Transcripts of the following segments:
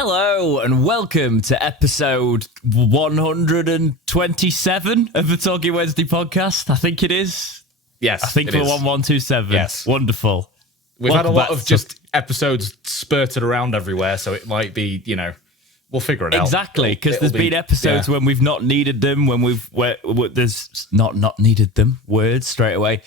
Hello and welcome to episode 127 of the Talking Wednesday podcast. I think it is. Yes, I think we're 1127. Yes. Wonderful. We've had a lot of just episodes spurted around everywhere, so it might be, we'll figure it out. Exactly, because there's been episodes when we've not needed them, there's not needed them, words straight away,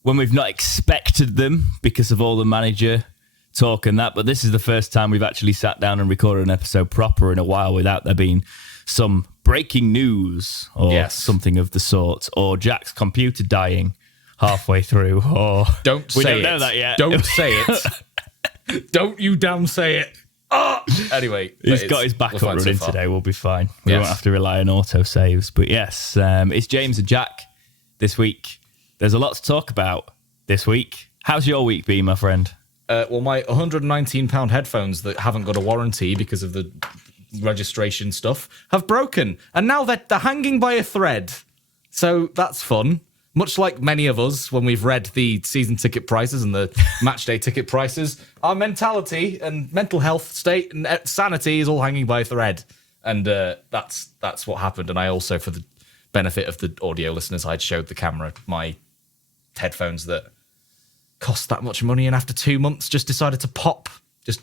when we've not expected them because of all the manager talk and that, but this is the first time we've actually sat down and recorded an episode proper in a while without there being some breaking news or something of the sort, or Jack's computer dying halfway through, or we don't know that yet. Don't say it. Don't you damn say it. Oh! Anyway, he's got his backup running today. We'll be fine. We won't have to rely on auto saves. But yes, it's James and Jack this week. There's a lot to talk about this week. How's your week been, my friend? Well, my £119 headphones that haven't got a warranty because of the registration stuff have broken. And now they're hanging by a thread. So that's fun. Much like many of us, when we've read the season ticket prices and the match day ticket prices, our mentality and mental health state and sanity is all hanging by a thread. And that's what happened. And I also, for the benefit of the audio listeners, I'd showed the camera my headphones that cost that much money, and after 2 months just decided to pop, just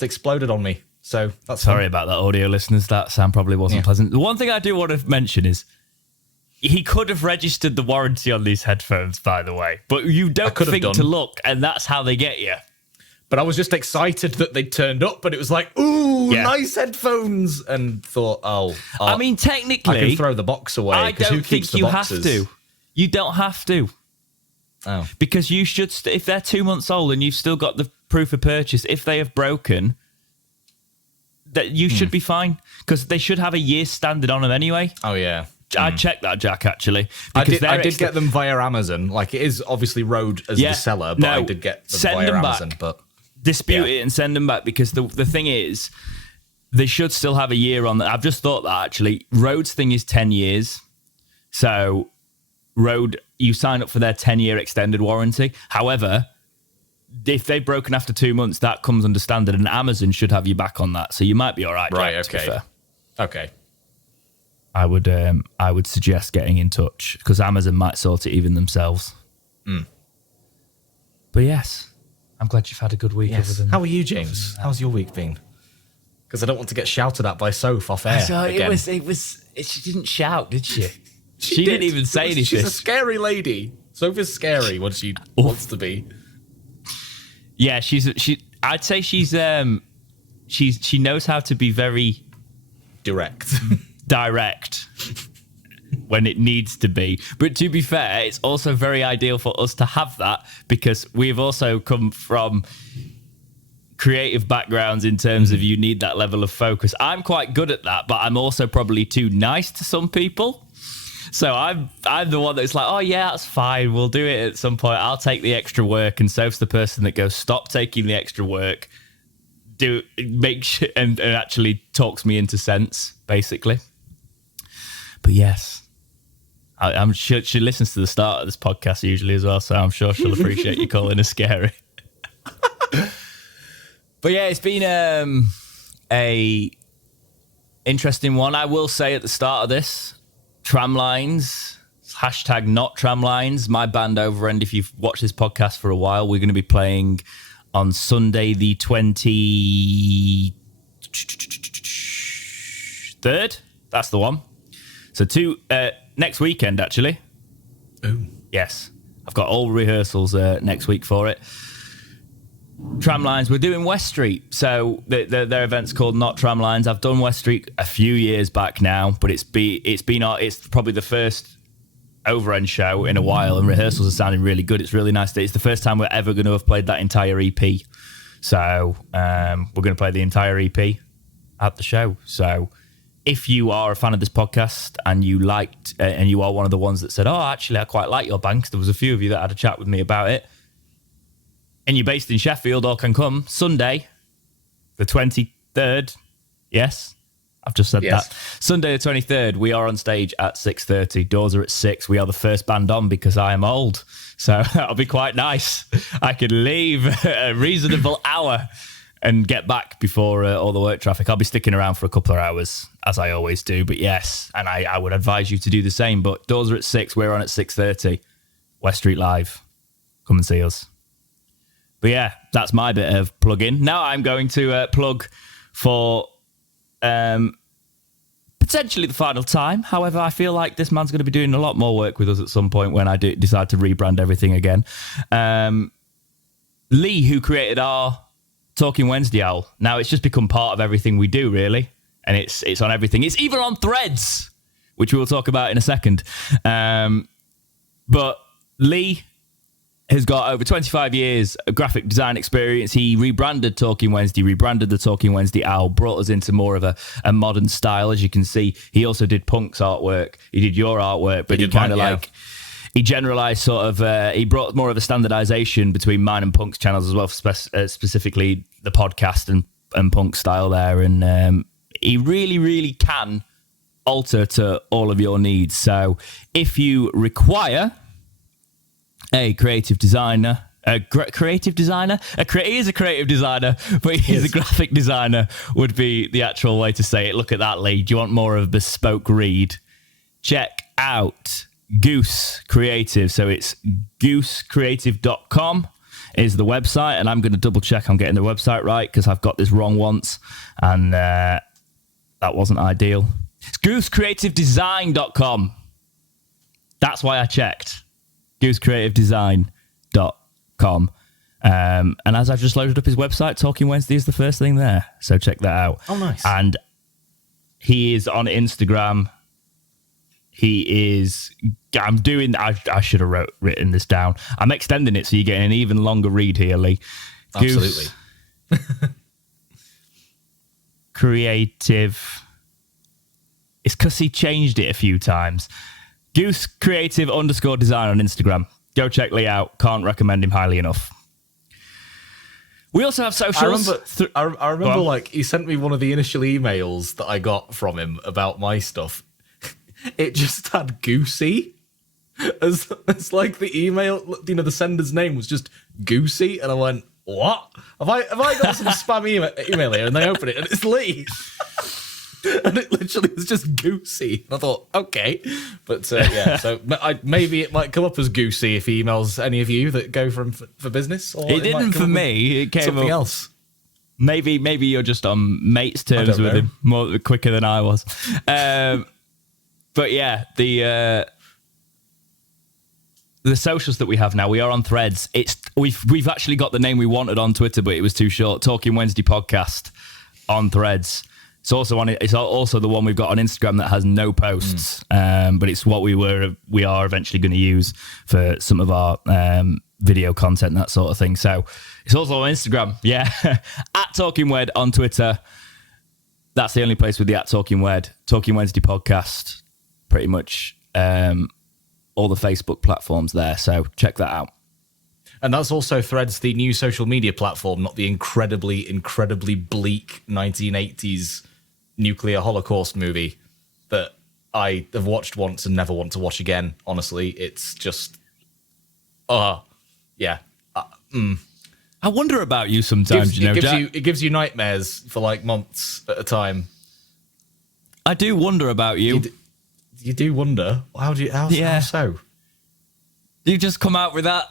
exploded on me. So that's sorry about that, audio listeners. That sound probably wasn't pleasant. The one thing I do want to mention is he could have registered the warranty on these headphones, by the way, but you don't think to look, and that's how they get you. But I was just excited that they turned up, but it was like, ooh, nice headphones, and thought, I mean, technically, I can throw the box away. I don't think you have to. You don't have to. Oh. Because you should, if they're 2 months old and you've still got the proof of purchase, if they have broken, that you should be fine, because they should have a year standard on them anyway. Oh, yeah. I checked that, Jack, actually. I did get them via Amazon. Like, it is obviously Rode as the seller, but I did get them via Amazon. But dispute it and send them back, because the thing is, they should still have a year on that. I've just thought that, actually. Rode's thing is 10 years. So Rode, you sign up for their 10-year extended warranty. However, if they've broken after 2 months, that comes under standard, and Amazon should have you back on that. So you might be all right. Right, Jack, okay. To be fair. Okay. I would suggest getting in touch, because Amazon might sort it even themselves. But yes, I'm glad you've had a good week. Yes. How are you, James? How's your week been? Because I don't want to get shouted at by Soph off air. So again. She didn't shout, did she? She didn't even say anything. She's a scary lady. Soph is scary when she wants to be. Yeah, I'd say she knows how to be very direct when it needs to be. But to be fair, it's also very ideal for us to have that, because we've also come from creative backgrounds in terms of you need that level of focus. I'm quite good at that, but I'm also probably too nice to some people. So I'm the one that's like, oh yeah, that's fine, we'll do it at some point. I'll take the extra work, and Soph's the person that goes, stop taking the extra work, and actually talks me into sense, basically. But yes, I'm sure she listens to the start of this podcast usually as well, so I'm sure she'll appreciate you calling her scary. But yeah, it's been a interesting one. I will say at the start of this, Tramlines, hashtag not Tramlines, my band Overend. If you've watched this podcast for a while, we're going to be playing on Sunday the 23rd. That's the one. So next weekend, actually. Oh. Yes. I've got all rehearsals next week for it. Tramlines, we're doing West Street. So their event's called Not Tramlines. I've done West Street a few years back now, but it's probably the first Overend show in a while, and rehearsals are sounding really good. It's really nice. It's the first time we're ever going to have played that entire EP. So we're going to play the entire EP at the show. So if you are a fan of this podcast and you liked, and you are one of the ones that said, oh, actually, I quite like your band, because there was a few of you that had a chat with me about it, and you're based in Sheffield or can come, Sunday, the 23rd, yes, I've just said that. Sunday the 23rd, we are on stage at 6:30. Doors are at 6. We are the first band on because I am old. So that'll be quite nice. I could leave a reasonable hour and get back before all the work traffic. I'll be sticking around for a couple of hours, as I always do. But yes, and I would advise you to do the same. But doors are at 6. We're on at 6:30. West Street Live. Come and see us. But yeah, that's my bit of plug-in. Now I'm going to plug for potentially the final time. However, I feel like this man's going to be doing a lot more work with us at some point when I decide to rebrand everything again. Lee, who created our Talking Wednesday Owl. Now it's just become part of everything we do, really. And it's on everything. It's even on Threads, which we will talk about in a second. But Lee has got over 25 years of graphic design experience. He rebranded Talking Wednesday, rebranded the Talking Wednesday Owl, brought us into more of a modern style. As you can see, he also did Punk's artwork. He did your artwork, but he kind of he generalized sort of, he brought more of a standardization between mine and Punk's channels as well, specifically the podcast and Punk style there. And he really, really can alter to all of your needs. So if you require a creative designer, he is a creative designer, but he's a graphic designer would be the actual way to say it. Look at that, Lee. Do you want more of a bespoke read? Check out Goose Creative. So it's goosecreative.com is the website, and I'm going to double check I'm getting the website right because I've got this wrong once, and that wasn't ideal. It's goosecreativedesign.com. That's why I checked. goosecreativedesign.com. And as I've just loaded up his website, Talking Wednesday is the first thing there. So check that out. Oh, nice. And he is on Instagram. He is... I should have written this down. I'm extending it so you're getting an even longer read here, Lee. Absolutely. Creative... It's because he changed it a few times. Goose Creative _design on Instagram. Go check Lee out. Can't recommend him highly enough. We also have socials. I remember like, he sent me one of the initial emails that I got from him about my stuff. It just had Goosey as like the email, you know, the sender's name was just Goosey. And I went, what? Have I got some spam email here? And they open it and it's Lee. And it literally was just Goosey. And I thought, okay. But yeah, so maybe it might come up as Goosey if he emails any of you that go for business. Or it didn't for me. It came something up, else. Maybe you're just on mates terms with him more quicker than I was. But yeah, the socials that we have now, we are on Threads. We've actually got the name we wanted on Twitter, but it was too short. Talking Wednesday Podcast on Threads. It's also the one we've got on Instagram that has no posts, but it's what we are eventually going to use for some of our video content and that sort of thing. So it's also on Instagram, yeah. At Talking Wed on Twitter. That's the only place with the at Talking Wed. Talking Wednesday Podcast. Pretty much all the Facebook platforms there. So check that out. And that's also Threads, the new social media platform, not the incredibly, incredibly bleak 1980s nuclear Holocaust movie that I have watched once and never want to watch again. Honestly, it's just, yeah. I wonder about you sometimes. It gives you nightmares for like months at a time. I do wonder about you. You do wonder. How so? You just come out with that.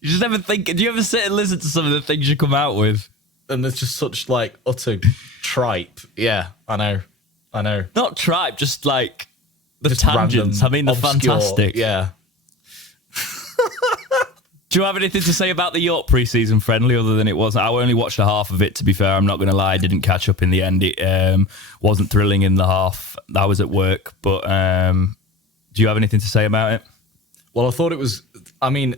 You just never think. Do you ever sit and listen to some of the things you come out with? And there's just such like utter tripe. Yeah, I know. Not tripe, just like the just tangents. I mean, the obscure, fantastic. Yeah. Do you have anything to say about the York pre-season friendly other than it wasn't? I only watched a half of it, to be fair. I'm not going to lie. I didn't catch up in the end. It wasn't thrilling in the half. I was at work. But do you have anything to say about it? Well, I thought it was... I mean,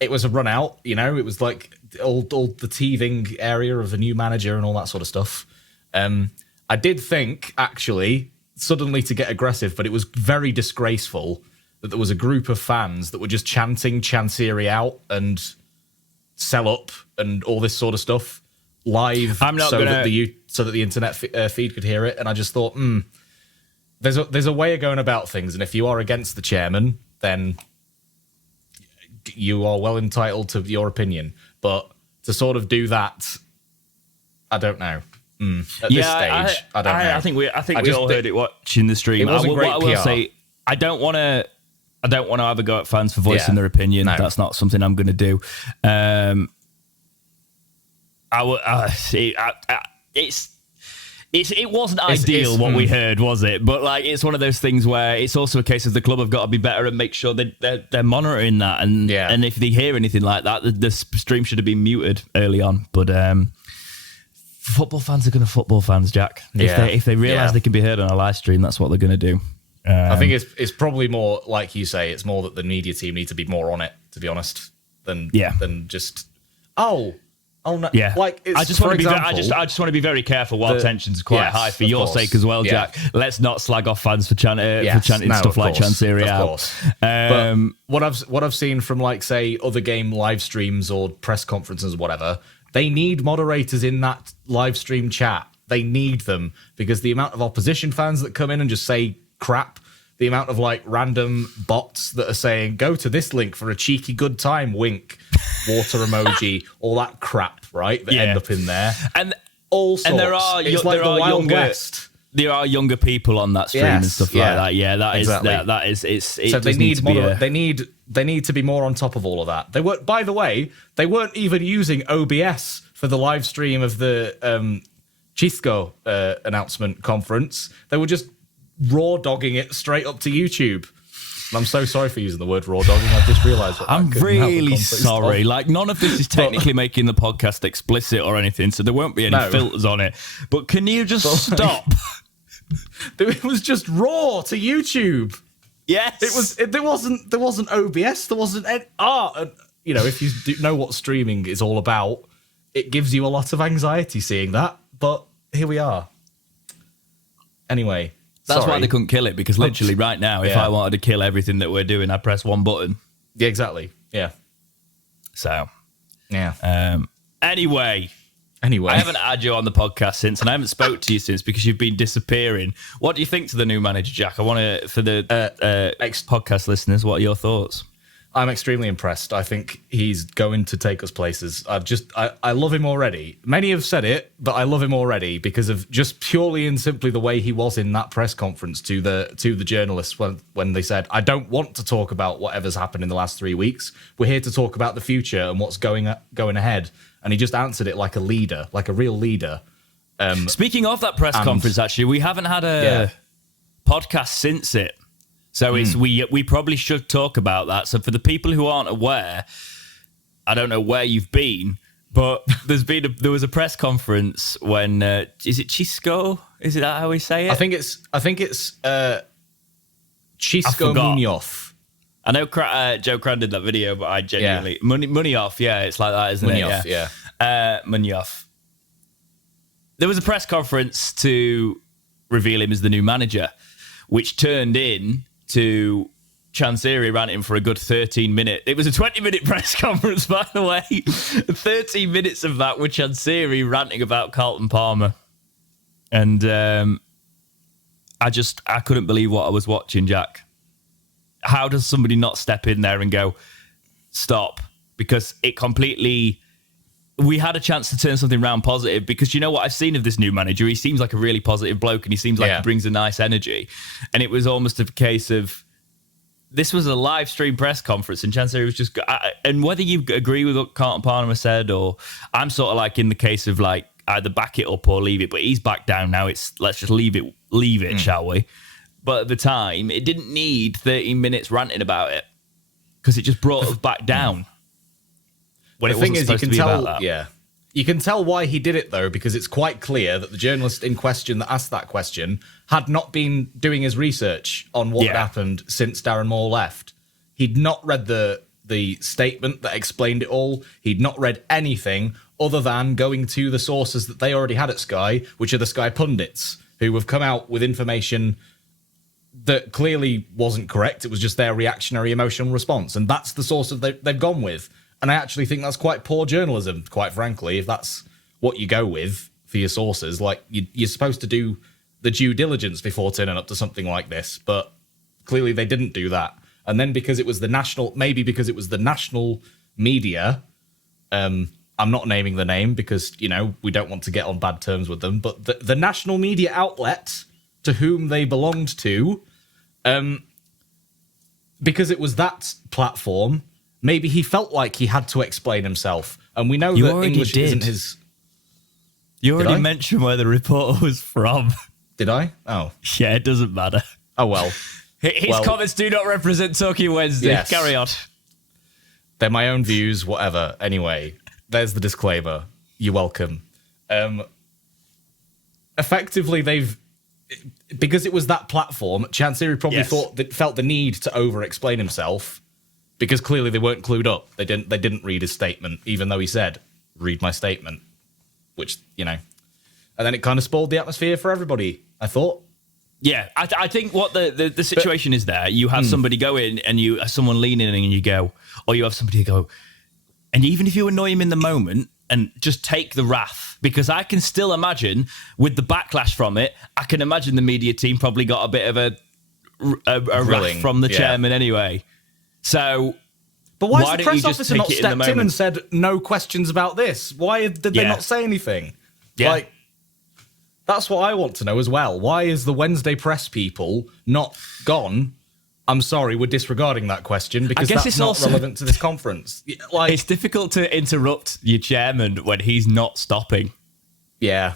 it was a run out, you know? It was like all the teething area of a new manager and all that sort of stuff. I did think, actually, suddenly to get aggressive, but it was very disgraceful that there was a group of fans that were just chanting Chancery out and sell up and all this sort of stuff live that the internet feed could hear it. And I just thought, there's a way of going about things. And if you are against the chairman, then you are well entitled to your opinion. But to sort of do that, I don't know. At this stage, I don't know. I think we all heard it watching the stream. It wasn't great what I will PR. say, I don't want to have a go at fans for voicing their opinion. No. That's not something I'm going to do. It wasn't ideal what we heard, was it? But like, it's one of those things where it's also a case of the club have got to be better and make sure they're monitoring that. And if they hear anything like that, the stream should have been muted early on. But football fans are going to football fans, Jack. If they realise they can be heard on a live stream, that's what they're going to do. I think it's probably more like you say. It's more that the media team need to be more on it, to be honest, than just oh no. Yeah, like it's, I just want to be very careful while tensions are quite high for your sake as well, Jack. Let's not slag off fans for chanting stuff like Chansiri out. But what I've seen from like say other game live streams or press conferences or whatever, they need moderators in that live stream chat. They need them because the amount of opposition fans that come in and just say crap, the amount of like random bots that are saying go to this link for a cheeky good time, wink, water emoji, all that crap, right? That end up in there, and all sorts. And it's like the Wild West. There are younger people on that stream and stuff like that. Yeah, that is. It's so they need to be more on top of all of that. They were, by the way, they weren't even using OBS for the live stream of the Chisco announcement conference. They were just raw dogging it straight up to YouTube. And I'm so sorry for using the word raw dogging. I've just realised. I'm really sorry. Like, none of this is technically making the podcast explicit or anything, so there won't be any filters on it. But can you just stop? It was just raw to YouTube. Yes, there wasn't OBS. There wasn't any, and, you know, if you know what streaming is all about, it gives you a lot of anxiety seeing that. But here we are. Anyway. That's why they couldn't kill it, because literally right now, if I wanted to kill everything that we're doing, I press one button. Yeah, exactly. Yeah. So, yeah. Anyway, I haven't had you on the podcast since, and I haven't spoke to you since because you've been disappearing. What do you think to the new manager, Jack? I want to, for the podcast listeners, what are your thoughts? I'm extremely impressed. I think he's going to take us places. I love him already. Many have said it, but I love him already because of just purely and simply the way he was in that press conference to the journalists when they said, I don't want to talk about whatever's happened in the last 3 weeks. We're here to talk about the future and what's going ahead. And he just answered it like a leader, like a real leader. Speaking of that press conference, actually, we haven't had a podcast since it. So we probably should talk about that. So for the people who aren't aware, I don't know where you've been, but there was a press conference when is it Chisco? Is it that how we say it? I think it's Chisco Munoz. I know Joe Cran did that video, but I genuinely money off. Yeah, it's like that, isn't Munoz, it? Yeah. Munoz. There was a press conference to reveal him as the new manager, which turned in to Chansiri ranting for a good 13-minute. It was a 20-minute press conference, by the way. 13 minutes of that with Chansiri ranting about Carlton Palmer. And I couldn't believe what I was watching, Jack. How does somebody not step in there and go, stop? Because it completely... We had a chance to turn something around positive because you know what I've seen of this new manager? He seems like a really positive bloke and he seems like he brings a nice energy. And it was almost a case of, this was a live stream press conference and Chansiri was just... And whether you agree with what Carlton Palmer said, or I'm sort of like in the case of like either back it up or leave it, but he's back down now. It's let's just leave it, shall we? But at the time, it didn't need 13 minutes ranting about it because it just brought us back down. When the thing is, you can tell, you can tell why he did it though, because it's quite clear that the journalist in question that asked that question had not been doing his research on what had happened since Darren Moore left. He'd not read the statement that explained it all. He'd not read anything other than going to the sources that they already had at Sky, which are the Sky pundits, who have come out with information that clearly wasn't correct. It was just their reactionary emotional response, and that's the source of they've gone with. And I actually think that's quite poor journalism, quite frankly, if that's what you go with for your sources. Like, you're supposed to do the due diligence before turning up to something like this, but clearly they didn't do that. And then because it was the national media, I I'm not naming the name because, we don't want to get on bad terms with them, but the national media outlet to whom they belonged to, because it was that platform, maybe he felt like he had to explain himself. And we know that English isn't his... You already mentioned where the reporter was from. Did I? Oh. Yeah, it doesn't matter. Oh, well. His comments do not represent Sheffield Wednesday. Yes. Carry on. They're my own views, whatever. Anyway, there's the disclaimer. You're welcome. Effectively, because it was that platform, Chansiri probably felt the need to over-explain himself because clearly they weren't clued up. They didn't read his statement, even though he said, read my statement, which, and then it kind of spoiled the atmosphere for everybody, I thought. Yeah, I think what the situation is there, you have somebody go in and you have someone lean in and you go, or you have somebody go, and even if you annoy him in the moment and just take the wrath, because I can still imagine with the backlash from it, I can imagine the media team probably got a bit of a wrath from the chairman anyway. So, but why is the press officer not stepped in and said no questions about this? Why did they not say anything? Yeah. That's what I want to know as well. Why is the Wednesday press people not gone? I'm sorry, we're disregarding that question because that's not relevant to this conference. It's difficult to interrupt your chairman when he's not stopping. Yeah.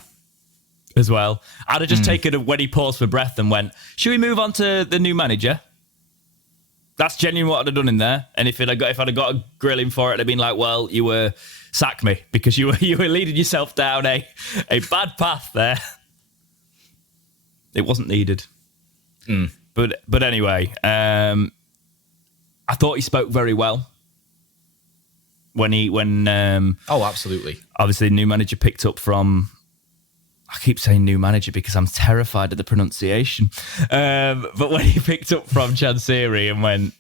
As well. I'd have just taken it when he paused for breath and went, should we move on to the new manager? That's genuinely what I'd have done in there. And if I'd have got a grilling for it, I'd have been like, well, sack me because you were leading yourself down a bad path there. It wasn't needed. But anyway, I thought he spoke very well when absolutely. Obviously the new manager picked up from, I keep saying new manager because I'm terrified of the pronunciation. But when he picked up from Chansiri and went,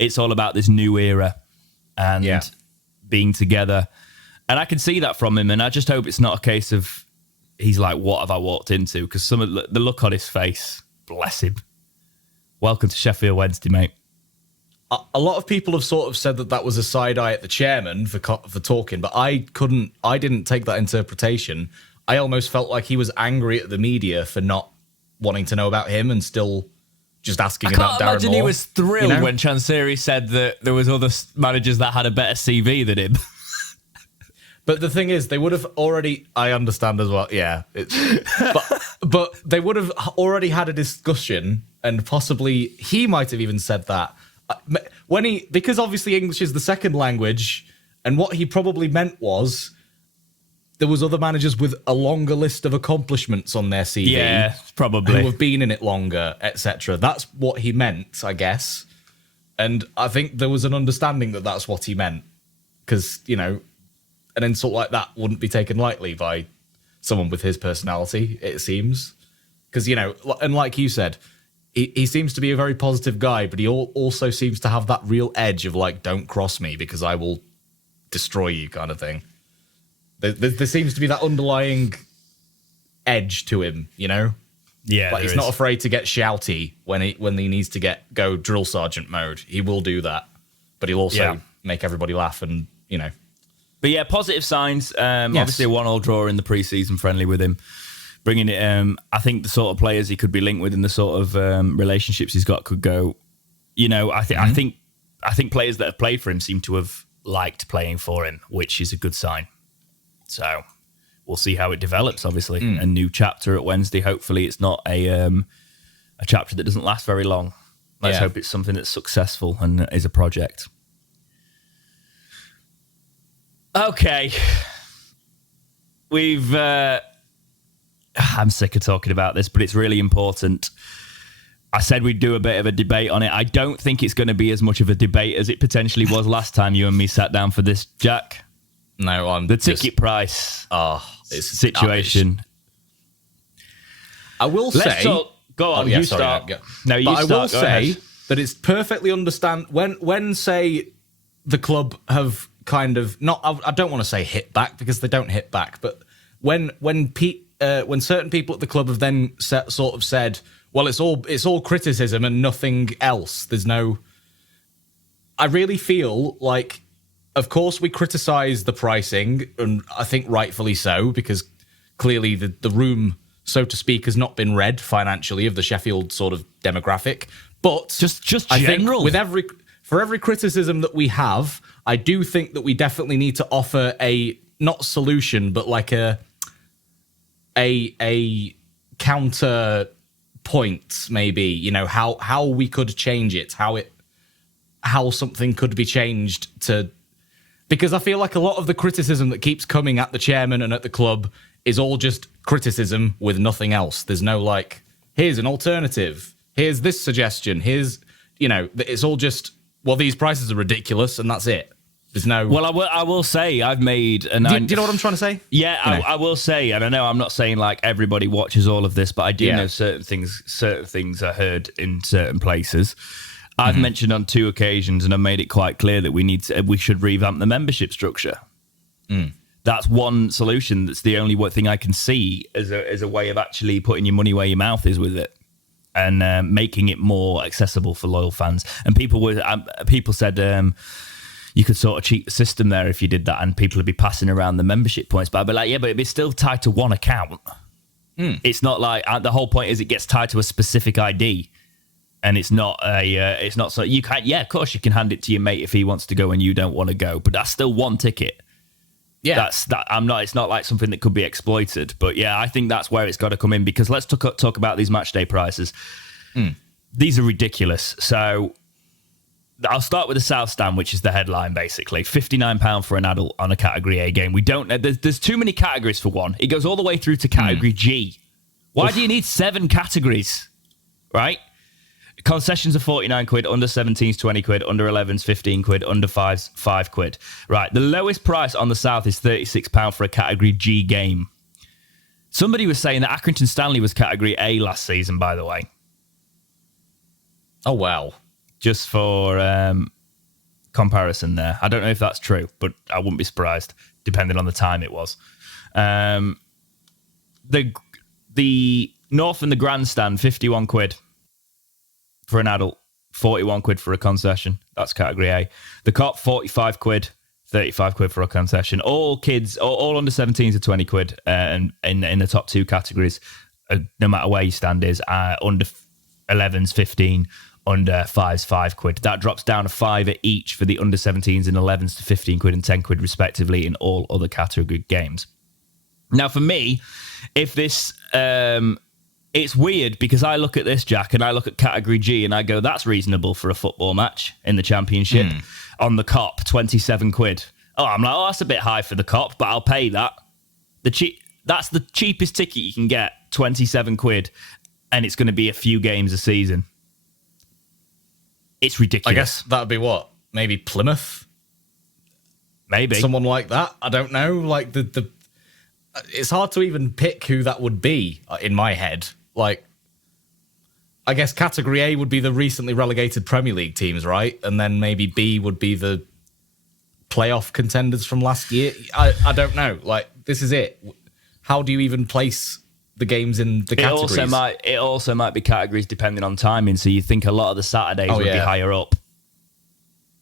it's all about this new era and being together. And I can see that from him. And I just hope it's not a case of, he's like, what have I walked into? Because some of the look on his face, bless him. Welcome to Sheffield Wednesday, mate. A lot of people have sort of said that was a side eye at the chairman for talking, but I didn't take that interpretation. I almost felt like he was angry at the media for not wanting to know about him and still just asking about Darren Moore. I can't imagine he was thrilled when Chansiri said that there was other managers that had a better CV than him. But the thing is, they would have already... I understand as well, yeah. But they would have already had a discussion, and possibly he might have even said that. Because obviously English is the second language, and what he probably meant was there was other managers with a longer list of accomplishments on their CV. Yeah, probably. Who have been in it longer, etc. That's what he meant, I guess. And I think there was an understanding that that's what he meant. Because, an insult like that wouldn't be taken lightly by someone with his personality, it seems. Because, and like you said, he seems to be a very positive guy, but he also seems to have that real edge of like, don't cross me because I will destroy you kind of thing. There seems to be that underlying edge to him, Yeah. Like he's not afraid to get shouty when he needs to go drill sergeant mode. He will do that, but he'll also make everybody laugh and, But yeah, positive signs. Obviously, a 1-1 draw in the pre-season friendly with him, bringing it. I think the sort of players he could be linked with and the sort of relationships he's got could go. I think players that have played for him seem to have liked playing for him, which is a good sign. So we'll see how it develops. Obviously, a new chapter at Wednesday. Hopefully, it's not a chapter that doesn't last very long. Let's hope it's something that's successful and is a project. Okay, I'm sick of talking about this, but it's really important. I said we'd do a bit of a debate on it. I don't think it's going to be as much of a debate as it potentially was last time you and me sat down for this, Jack. No, the ticket price situation. I will say... Go on, you start. No, you start. I will say that it's perfectly understand... When say, the club have... kind of not. I don't want to say hit back because they don't hit back. But when certain people at the club have then sort of said, "Well, it's all criticism and nothing else." There's no. I really feel like of course, we criticise the pricing, and I think rightfully so, because clearly the room, so to speak, has not been read financially of the Sheffield sort of demographic. But just I general. think for every criticism that we have, I do think that we definitely need to offer a not solution, but like a counter point, maybe. You know, how we could change it, how something could be changed to. Because I feel like a lot of the criticism that keeps coming at the chairman and at the club is all just criticism with nothing else. There's no like, here's an alternative. Here's this suggestion. Here's, it's all just, well, these prices are ridiculous and that's it. There's no... Well, I will say I've made... Do you know what I'm trying to say? Yeah, I will say, and I know I'm not saying like everybody watches all of this, but I do know certain things are heard in certain places. I've mentioned on 2 occasions, and I've made it quite clear that we should revamp the membership structure. That's one solution. That's the only thing I can see as a way of actually putting your money where your mouth is with it, and making it more accessible for loyal fans. And people said you could sort of cheat the system there if you did that, and people would be passing around the membership points. But I'd be like, yeah, but it'd be still tied to one account. It's not like the whole point is it gets tied to a specific ID. And it's not so you can't. Yeah, of course you can hand it to your mate if he wants to go and you don't want to go, but that's still one ticket. Yeah, It's not like something that could be exploited. But yeah, I think that's where it's got to come in, because let's talk about these match day prices. These are ridiculous. So I'll start with the South Stand, which is the headline basically. £59 for an adult on a Category A game. We don't. There's too many categories for one. It goes all the way through to Category G. Why do you need 7 categories? Right. Concessions are 49 quid, under 17s 20 quid, under 11s 15 quid, under 5s 5 quid. Right, the lowest price on the South is £36 for a Category G game. Somebody was saying that Accrington Stanley was Category A last season, by the way. Oh, wow. Just for comparison there. I don't know if that's true, but I wouldn't be surprised, depending on the time it was. The North and the Grandstand, 51 quid. For an adult, 41 quid for a concession. That's Category A. The Cop, 45 quid, 35 quid for a concession. All kids, all under 17s are 20 quid. And in the top 2 categories, no matter where you stand is, under 11s, 15, under 5s, 5 quid. That drops down to 5 at each for the under 17s and 11s to 15 quid and 10 quid respectively in all other category games. Now, for me, if this... it's weird because I look at this, Jack, and I look at Category G and I go, that's reasonable for a football match in the Championship. On the Cop, 27 quid. Oh, I'm like, that's a bit high for the Cop, but I'll pay that. That's the cheapest ticket you can get, 27 quid, and it's going to be a few games a season. It's ridiculous. I guess that would be what? Maybe Plymouth? Maybe. Someone like that? I don't know. Like the it's hard to even pick who that would be in my head. Like, I guess Category A would be the recently relegated Premier League teams, right? And then maybe B would be the playoff contenders from last year. I don't know. Like, this is it. How do you even place the games in the categories? It also might be categories depending on timing. So you think a lot of the Saturdays would be higher up.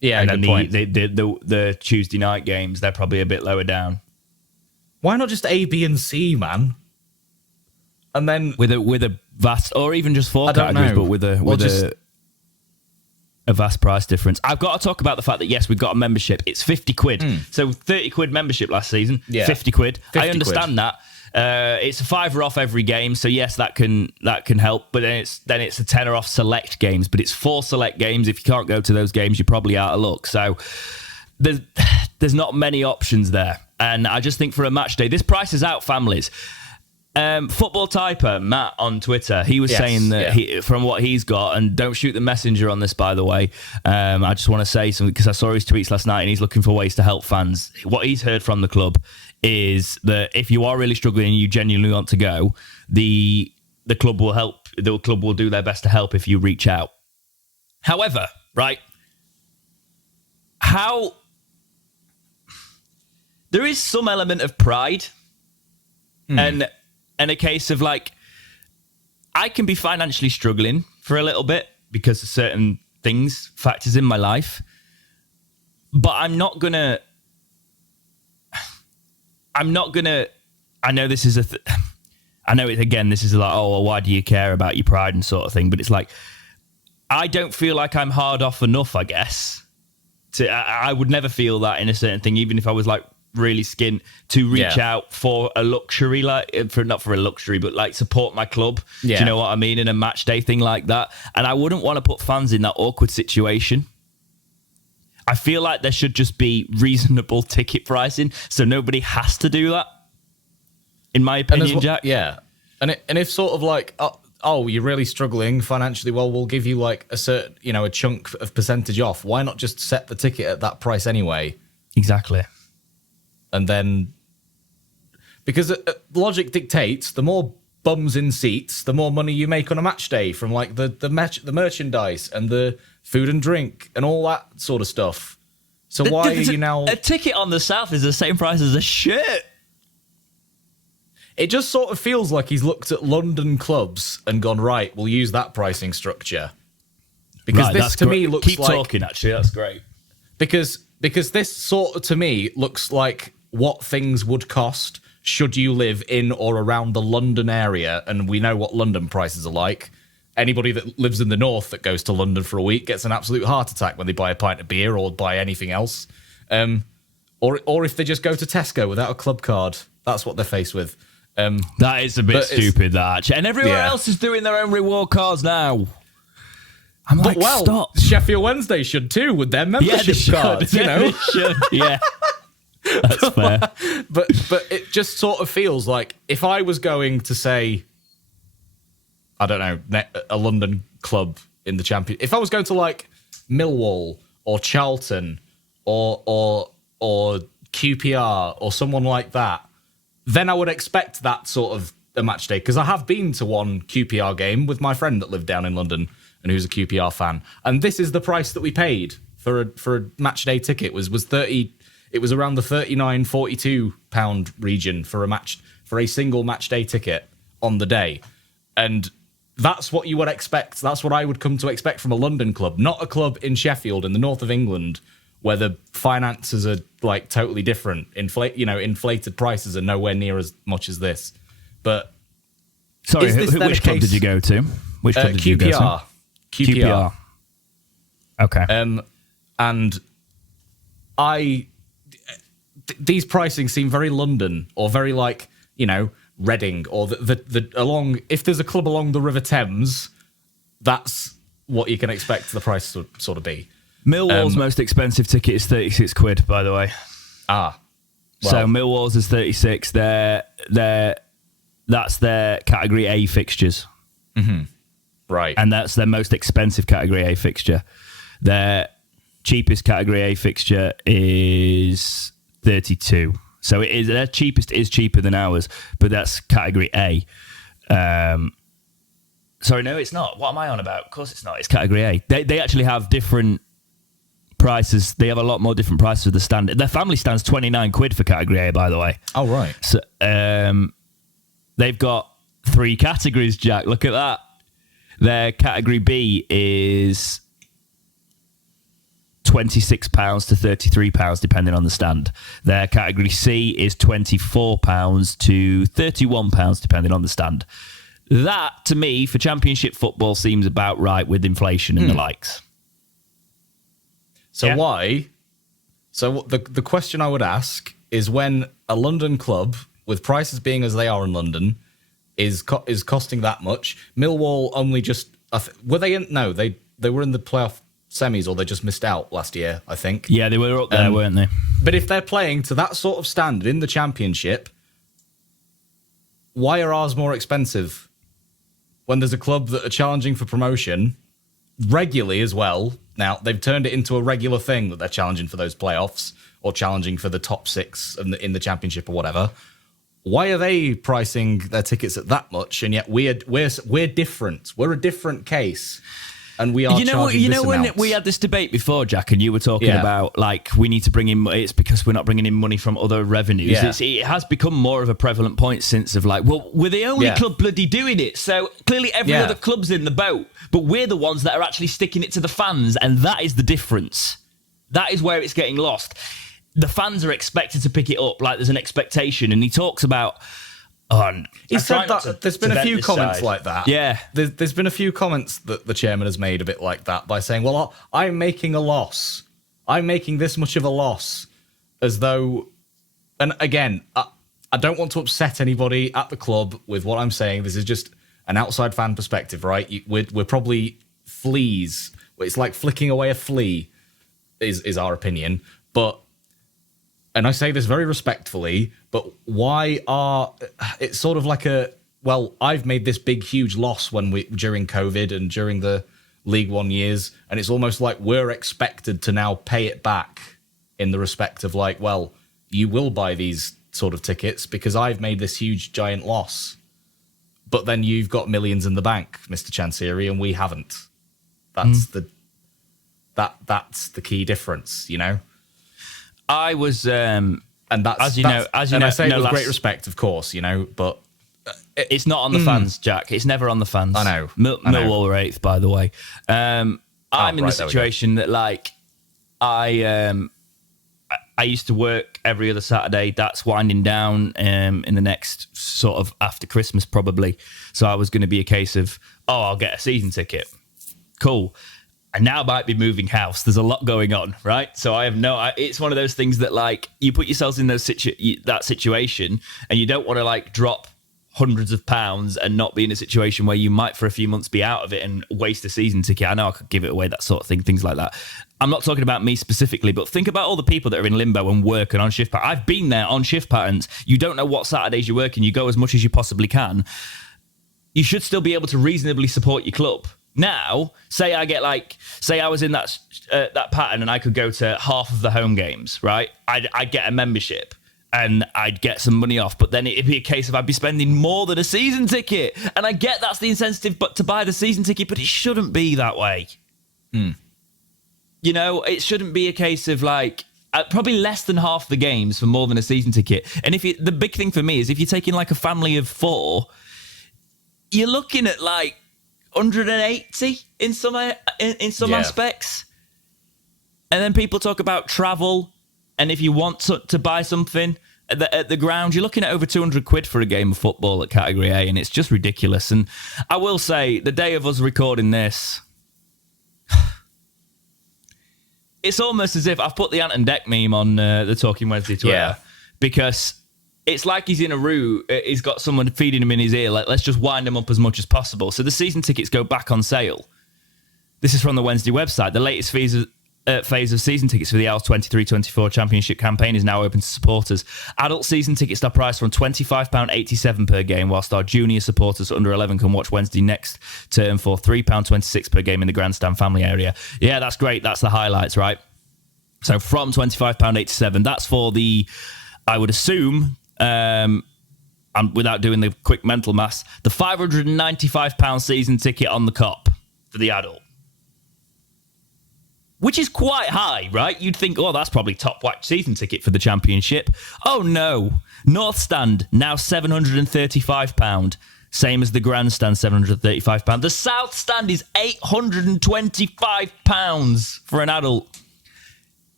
Yeah, and good then point. The Tuesday night games, they're probably a bit lower down. Why not just A, B, and C, man? And then with a vast, or even just 4 categories, but with a vast price difference. I've got to talk about the fact that yes, we've got a membership. It's 50 quid. So 30 quid membership last season. Yeah. 50 quid. 50 I understand that. It's a £5 off every game, so yes, that can help. But then it's a tenner off select games. But it's 4 select games. If you can't go to those games, you're probably out of luck. So there's not many options there. And I just think for a match day, this price is out, families. Football Typer, Matt on Twitter, he was saying that from what he's got, and don't shoot the messenger on this, by the way. I just want to say something because I saw his tweets last night and he's looking for ways to help fans. What he's heard from the club is that if you are really struggling and you genuinely want to go, the club will help. The club will do their best to help if you reach out. However, right, there is some element of pride and a case of like, I can be financially struggling for a little bit because of certain factors in my life, but I'm not going to I'm not gonna. I know this is I know it again. This is like, oh, well, why do you care about your pride and sort of thing? But it's like, I don't feel like I'm hard off enough. I guess I would never feel that in a certain thing, even if I was like really skint, to reach out for a luxury, like not for a luxury, but like support my club. Do you know what I mean? In a match day thing like that, and I wouldn't want to put fans in that awkward situation. I feel like there should just be reasonable ticket pricing, so nobody has to do that. In my opinion, Jack. Yeah, and if sort of like, oh, you're really struggling financially, well, we'll give you like a certain, a chunk of percentage off. Why not just set the ticket at that price anyway? Exactly. And then, because logic dictates, the more bums in seats, the more money you make on a match day from like the merchandise and the food and drink and all that sort of stuff. So why are you now... A ticket on the South is the same price as a shirt. It just sort of feels like he's looked at London clubs and gone, right, we'll use that pricing structure. Because this to me looks like... Keep talking, actually, that's great. Because this sort of, to me, looks like what things would cost should you live in or around the London area, and we know what London prices are like. Anybody that lives in the north that goes to London for a week gets an absolute heart attack when they buy a pint of beer or buy anything else. Or if they just go to Tesco without a club card, that's what they're faced with. That is a bit stupid, that, actually. And everywhere else is doing their own reward cards now. I'm like, stop. Sheffield Wednesday should too with their membership cards, They should, yeah. That's fair. But it just sort of feels like if I was going to say, I don't know, a London club in the champion, if I was going to like Millwall or Charlton or QPR or someone like that, then I would expect that sort of a match day, because I have been to one QPR game with my friend that lived down in London and who's a QPR fan, and this is the price that we paid for a match day ticket was 30. It was around the 39-42 pound region for a single match day ticket on the day, and that's what you would expect. That's what I would come to expect from a London club, not a club in Sheffield in the north of England where the finances are like totally different. Inflated prices are nowhere near as much as this. But sorry, which club did you go to? Which club did you go to? QPR. Okay. And these pricing seem very London or very like, Reading or the along. If there's a club along the River Thames, that's what you can expect the price to sort of be. Millwall's most expensive ticket is 36 quid, by the way. Well. So Millwall's is 36. That's their Category A fixtures. Mm-hmm. Right. And that's their most expensive Category A fixture. Their cheapest Category A fixture is 32. So their cheapest is cheaper than ours, but that's Category A. Sorry, no, it's not. What am I on about? Of course it's not. It's Category A. They actually have different prices. They have a lot more different prices for the stand. Their family stand's 29 quid for Category A, by the way. Oh, right. So they've got 3 categories, Jack. Look at that. Their Category B is £26 to £33, depending on the stand. Their Category C is £24 to £31, depending on the stand. That, to me, for Championship football, seems about right with inflation and the likes. So why? So the question I would ask is, when a London club, with prices being as they are in London, is costing that much, Millwall only just... were they in... No, they were in the playoff semis, or they just missed out last year, I think. Yeah, they were up there, weren't they? But if they're playing to that sort of standard in the Championship, why are ours more expensive? When there's a club that are challenging for promotion regularly as well. Now, they've turned it into a regular thing that they're challenging for those playoffs or challenging for the top 6 in the Championship or whatever. Why are they pricing their tickets at that much? And yet we're different. We're a different case. And we are charging this when amount. We had this debate before, Jack, and you were talking about, like, we need to bring in... It's because we're not bringing in money from other revenues. Yeah. It has become more of a prevalent point since of, like, well, we're the only club bloody doing it, so clearly every other club's in the boat, but we're the ones that are actually sticking it to the fans, and that is the difference. That is where it's getting lost. the fans are expected to pick it up. Like there's an expectation, and he talks about. He said that there's been a few comments like that. Yeah. There's been a few comments that the chairman has made a bit like that by saying, well, I'm making a loss. I'm making this much of a loss. As though, and again, I don't want to upset anybody at the club with what I'm saying. This is just an outside fan perspective, right? We're probably fleas. It's like flicking away a flea is our opinion. But, and I say this very respectfully, but it's sort of like I've made this big, huge loss during COVID and during the League One years, and it's almost like we're expected to now pay it back in the respect of like, well, you will buy these sort of tickets because I've made this huge, giant loss. But then you've got millions in the bank, Mr. Chancery, and we haven't. That's the key difference, you know? I was, and that's as you know, I say it with great respect, of course, you know, but it's not on the fans, Jack. It's never on the fans. I know. Millwall were 8th, by the way. I'm in the situation that, like, I used to work every other Saturday. That's winding down in the next sort of after Christmas, probably. So I was going to be a case of, I'll get a season ticket. Cool. I now might be moving house. There's a lot going on, right? So I have it's one of those things that, like, you put yourselves in that situation and you don't want to, like, drop hundreds of pounds and not be in a situation where you might for a few months be out of it and waste a season ticket. I know I could give it away, that sort of thing, things like that. I'm not talking about me specifically, but think about all the people that are in limbo and working on shift patterns. I've been there on shift patterns. You don't know what Saturdays you're working. You go as much as you possibly can. You should still be able to reasonably support your club. Now, say I was in that pattern and I could go to half of the home games, right? I'd get a membership and I'd get some money off, but then it'd be a case of I'd be spending more than a season ticket. And I get that's the incentive to buy the season ticket, but it shouldn't be that way. You know, it shouldn't be a case of like probably less than half the games for more than a season ticket. And the big thing for me is if you're taking like a family of 4, you're looking at like 180 in some aspects. And then people talk about travel, and if you want to buy something at the ground, you're looking at over 200 quid for a game of football at Category A, and it's just ridiculous. And I will say, the day of us recording this, it's almost as if I've put the Ant and Deck meme on the Talking Wednesday Twitter, because it's like he's in a room, he's got someone feeding him in his ear, like, let's just wind him up as much as possible. So the season tickets go back on sale. This is from the Wednesday website. The latest phase of season tickets for the Owls 23-24 Championship campaign is now open to supporters. Adult season tickets are priced from £25.87 per game, whilst our junior supporters under 11 can watch Wednesday next term for £3.26 per game in the grandstand family area. Yeah, that's great. That's the highlights, right? So from £25.87, that's for the, I would assume, and without doing the quick mental maths, the £595 season ticket on the cop for the adult. Which is quite high, right? You'd think, that's probably top whack season ticket for the Championship. Oh no. North Stand, now £735. Same as the Grandstand, £735. The South Stand is £825 for an adult.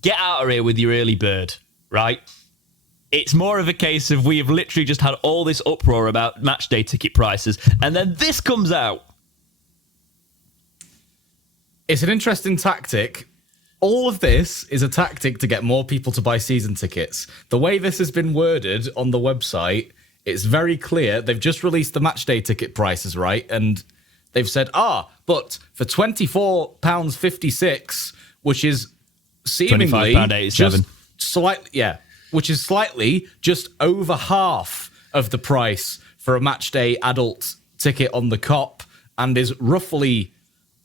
Get out of here with your early bird, right? It's more of a case of we have literally just had all this uproar about match day ticket prices, and then this comes out. It's an interesting tactic. All of this is a tactic to get more people to buy season tickets. The way this has been worded on the website, it's very clear. They've just released the match day ticket prices, right? And they've said, but for £24.56, which is seemingly £25.87. Which is slightly just over half of the price for a match day adult ticket on the cop, and is roughly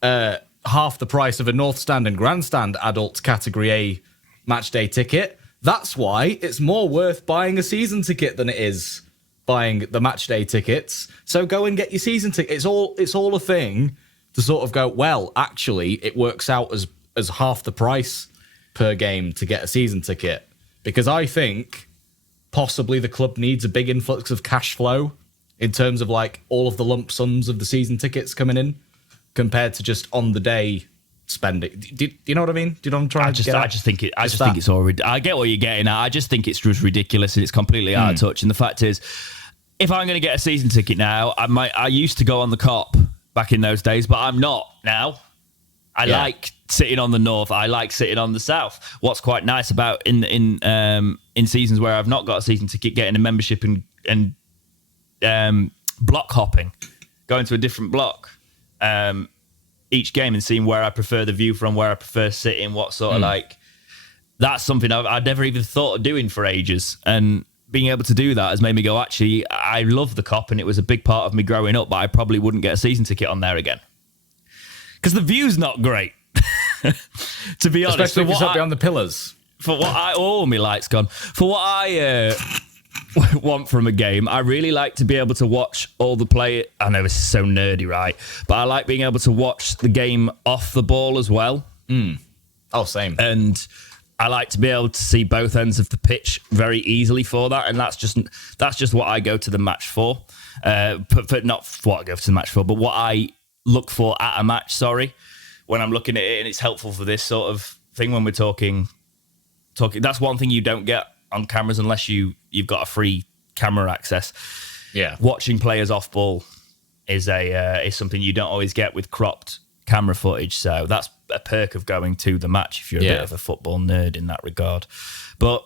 half the price of a North Stand and Grandstand adult Category A match day ticket. That's why it's more worth buying a season ticket than it is buying the match day tickets. So go and get your season ticket. It's all a thing to sort of go, well, actually, it works out as half the price per game to get a season ticket. Because I think possibly the club needs a big influx of cash flow in terms of like all of the lump sums of the season tickets coming in, compared to just on the day spend it. Do you know what I mean? Do you know what I'm trying to get at? I just think it's all. I get what you're getting at. I just think it's just ridiculous and it's completely out of touch. And the fact is, if I'm going to get a season ticket now, I used to go on the Cop back in those days, but I'm not now. I like sitting on the north. I like sitting on the south. What's quite nice about in seasons where I've not got a season ticket, getting a membership and block hopping, going to a different block each game and seeing where I prefer the view from, where I prefer sitting, what sort of like. That's something I'd never even thought of doing for ages, and being able to do that has made me go, actually, I love the Cop, and it was a big part of me growing up, but I probably wouldn't get a season ticket on there again. Because the view's not great, to be honest. Especially if you sat behind the pillars. For what my light's gone. For what I want from a game, I really like to be able to watch all the play. I know this is so nerdy, right? But I like being able to watch the game off the ball as well. Oh, same. And I like to be able to see both ends of the pitch very easily for that, and that's just what I go to the match for. But not what I go to the match for, but what I look for at a match, when I'm looking at it, and it's helpful for this sort of thing when we're talking. That's one thing you don't get on cameras unless you've got a free camera access. Yeah, watching players off ball is something you don't always get with cropped camera footage. So that's a perk of going to the match if you're a bit of a football nerd in that regard. But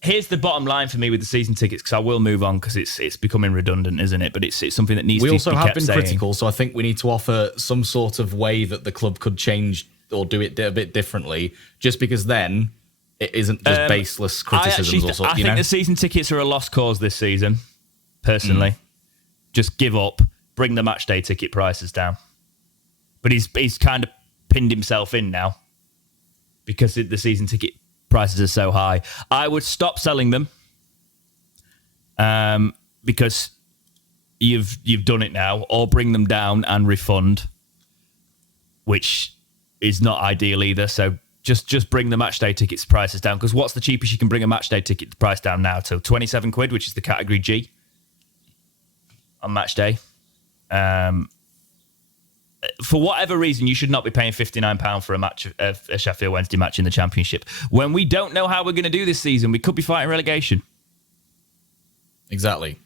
here's the bottom line for me with the season tickets, because I will move on because it's becoming redundant, isn't it? But it's something that needs to be kept saying. We also have been critical, so I think we need to offer some sort of way that the club could change or do it a bit differently, just because then it isn't just baseless criticisms or something. I think the season tickets are a lost cause this season, personally. Just give up, bring the match day ticket prices down. But he's kind of pinned himself in now because the season ticket prices are so high. I would stop selling them because you've done it now, or bring them down and refund, which is not ideal either. So just bring the match day tickets prices down, because what's the cheapest you can bring a match day ticket price down now to? 27 quid, which is the category G on match day. For whatever reason, you should not be paying £59 for a Sheffield Wednesday match in the Championship. When we don't know how we're going to do this season, we could be fighting relegation. Exactly.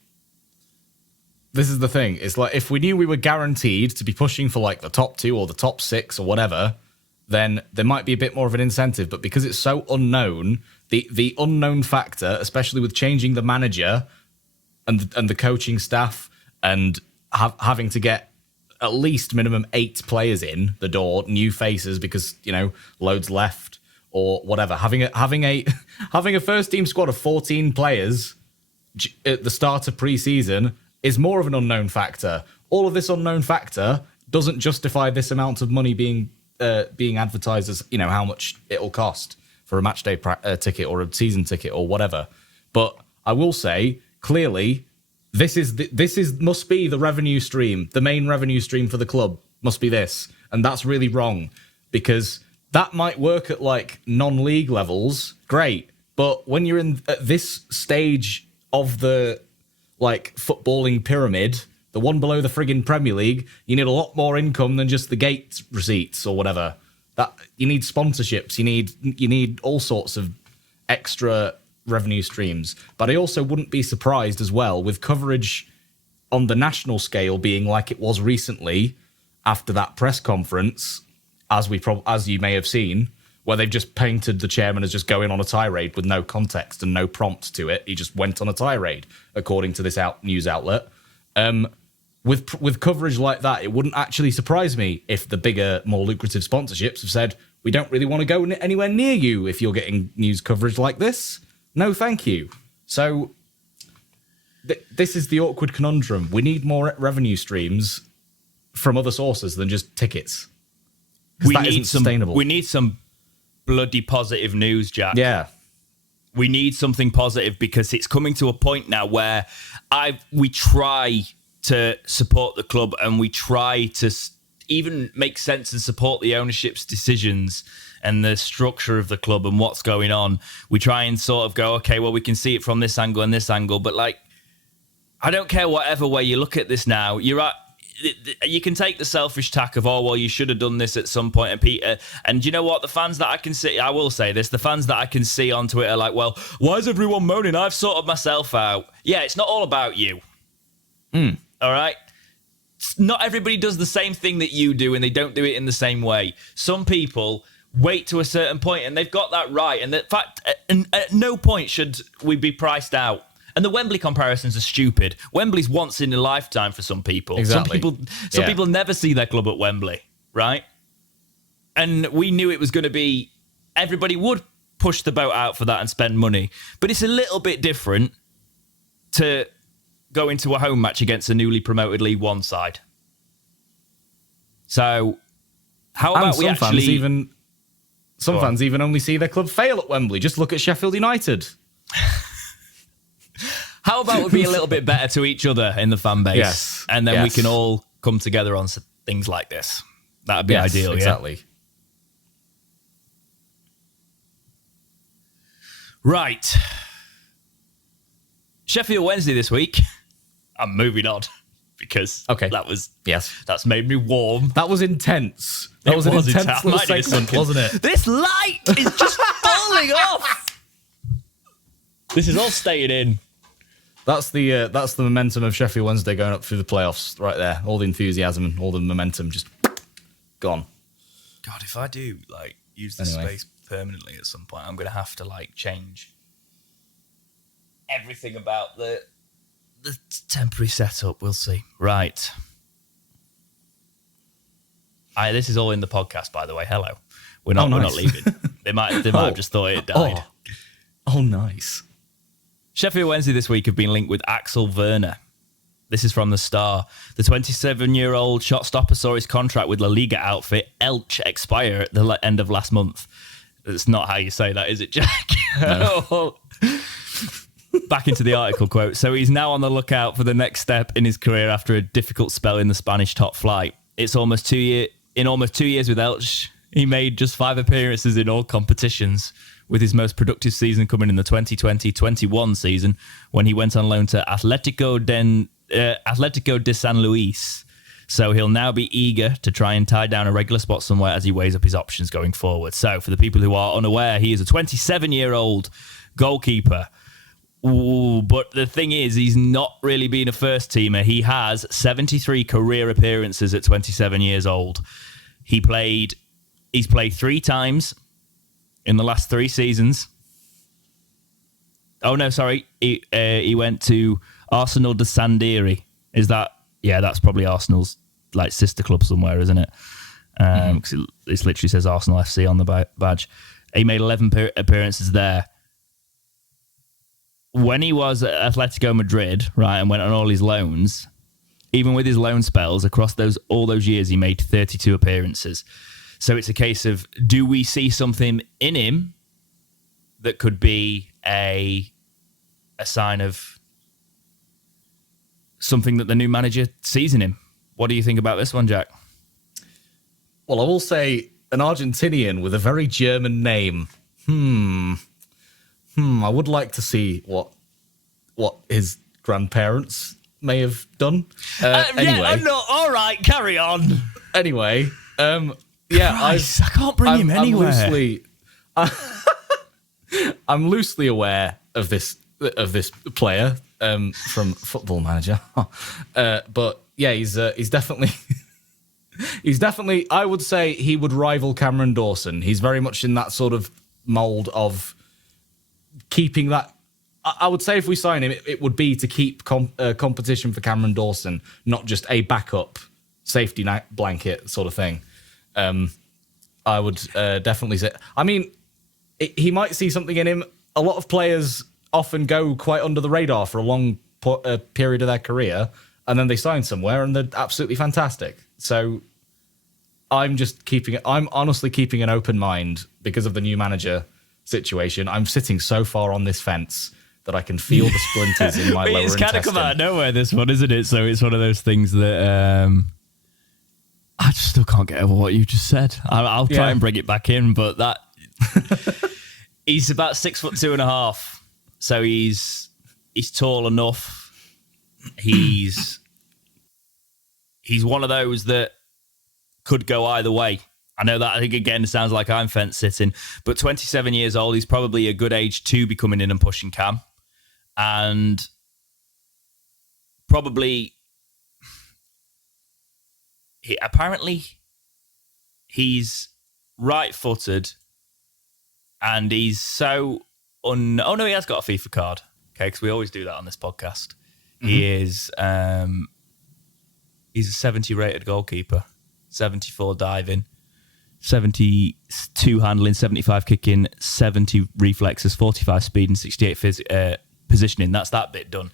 This is the thing. It's like, if we knew we were guaranteed to be pushing for like the top 2 or the top 6 or whatever, then there might be a bit more of an incentive. But because it's so unknown, the unknown factor, especially with changing the manager and the coaching staff and having to get at least minimum 8 players in the door, new faces, because loads left or whatever. Having a first team squad of 14 players at the start of pre-season is more of an unknown factor. All of this unknown factor doesn't justify this amount of money being advertised as how much it'll cost for a match day ticket or a season ticket or whatever. But I will say clearly, This must be the revenue stream. The main revenue stream for the club must be this. And that's really wrong, because that might work at like non-league levels. Great. But when you're at this stage of the like footballing pyramid, the one below the friggin' Premier League, you need a lot more income than just the gate receipts or whatever. That you need sponsorships. You need all sorts of extra revenue streams. But I also wouldn't be surprised as well with coverage on the national scale being like it was recently after that press conference, as you may have seen, where they've just painted the chairman as just going on a tirade with no context and no prompt to it. He just went on a tirade, according to this news outlet. With coverage like that, it wouldn't actually surprise me if the bigger, more lucrative sponsorships have said, we don't really want to go anywhere near you if you're getting news coverage like this. No, thank you. So this is the awkward conundrum. We need more revenue streams from other sources than just tickets. We need sustainable. We need some bloody positive news, Jack. Yeah. We need something positive, because it's coming to a point now where we try to support the club and we try to even make sense and support the ownership's decisions and the structure of the club and what's going on. We try and sort of go, okay, well, we can see it from this angle and this angle, but like, I don't care whatever way you look at this now. You're at you can take the selfish tack of, oh, well, you should have done this at some point. And Peter, and you know what? The fans that I can see, I will say this, the fans that I can see on Twitter are like, well, why is everyone moaning? I've sorted myself out. Yeah, it's not all about you. All right? Not everybody does the same thing that you do, and they don't do it in the same way. Some people wait to a certain point, and they've got that right. And in fact, at no point should we be priced out. And the Wembley comparisons are stupid. Wembley's once in a lifetime for some people. Exactly. Some people never see their club at Wembley, right? And we knew it was going to be, everybody would push the boat out for that and spend money. But it's a little bit different to go into a home match against a newly promoted League One side. So how about we actually... Some fans even only see their club fail at Wembley. Just look at Sheffield United. How about we be a little bit better to each other in the fan base? Yes. And then we can all come together on things like this. That'd be ideal, exactly. Yeah? Right. Sheffield Wednesday this week. I'm moving on because that's made me warm. That was intense. That was an intense little segment, wasn't it? This light is just falling off. This is all staying in. That's the momentum of Sheffield Wednesday going up through the playoffs right there. All the enthusiasm and all the momentum just gone. God, if I do use this space permanently at some point, I'm going to have to change everything about the temporary setup. We'll see. Right. This is all in the podcast, by the way. Hello. We're not leaving. They might have just thought it died. Oh, nice. Sheffield Wednesday this week have been linked with Axel Werner. This is from the Star. The 27-year-old shot stopper saw his contract with La Liga outfit Elche expire at the end of last month. That's not how you say that, is it, Jack? No. Back into the article quote. So he's now on the lookout for the next step in his career after a difficult spell in the Spanish top flight. It's almost 2 years with Elche. He made just 5 appearances in all competitions, with his most productive season coming in the 2020-21 season when he went on loan to Atletico de San Luis. So he'll now be eager to try and tie down a regular spot somewhere as he weighs up his options going forward. So for the people who are unaware, he is a 27-year-old goalkeeper. Ooh, but the thing is, he's not really been a first teamer. He has 73 career appearances at 27 years old. He's played 3 times in the last 3 seasons. Oh no, sorry. He went to Arsenal de Sandiri. Is that? Yeah, that's probably Arsenal's sister club somewhere, isn't it? Because it literally says Arsenal FC on the badge. He made 11 appearances there. When he was at Atletico Madrid, right, and went on all his loans, even with his loan spells across all those years, he made 32 appearances. So it's a case of, do we see something in him that could be a sign of something that the new manager sees in him? What do you think about this one, Jack? Well, I will say an Argentinian with a very German name. I would like to see what his grandparents may have done. Anyway. No, all right, carry on. Anyway, I can't bring him anywhere. I'm loosely aware of this player from Football Manager, but yeah, he's definitely I would say he would rival Cameron Dawson. He's very much in that sort of mold of keeping that. I would say if we sign him, it would be to keep competition for Cameron Dawson, not just a backup safety blanket sort of thing. I would definitely say. I mean, he might see something in him. A lot of players often go quite under the radar for a long period of their career, and then they sign somewhere and they're absolutely fantastic. So I'm honestly keeping an open mind because of the new manager situation. I'm sitting so far on this fence that I can feel the splinters in my lower intestine. It's kind of come out of nowhere, this one, isn't it? So it's one of those things that I just still can't get over what you just said. I'll try and bring it back in, but that he's about 6'2.5", so he's tall enough. He's he's one of those that could go either way. I know that, I think, again, sounds like I'm fence sitting, but 27 years old, he's probably a good age to be coming in and pushing Cam. And probably, apparently, he's right-footed, and he's so... oh, no, he has got a FIFA card. Okay, because we always do that on this podcast. Mm-hmm. He is... he's a 70 rated goalkeeper, 74 diving, 72 handling, 75 kicking, 70 reflexes, 45 speed, and 68 positioning. That's that bit done.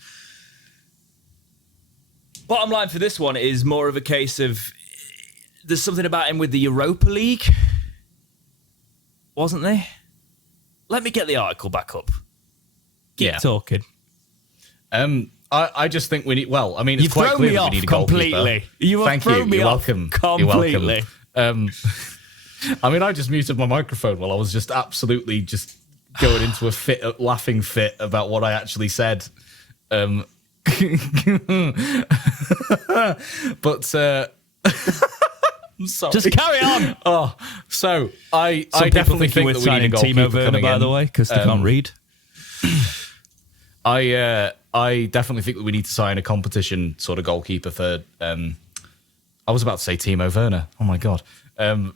Bottom line for this one is more of a case of there's something about him with the Europa League, wasn't there? Let me get the article back up. Keep talking. I just think we need... Well, I mean, it's You've quite thrown clear me that off we need a completely. goalkeeper. You're welcome. Completely. You're welcome. I mean, I just muted my microphone while I was just absolutely just going into a laughing fit about what I actually said. But I'm sorry. Just carry on. So I Some definitely think we're that we need a signing goalkeeper Timo Werner, coming by in. the way, because they can't read. I definitely think that we need to sign a competition sort of goalkeeper for. I was about to say Timo Werner. Oh my god.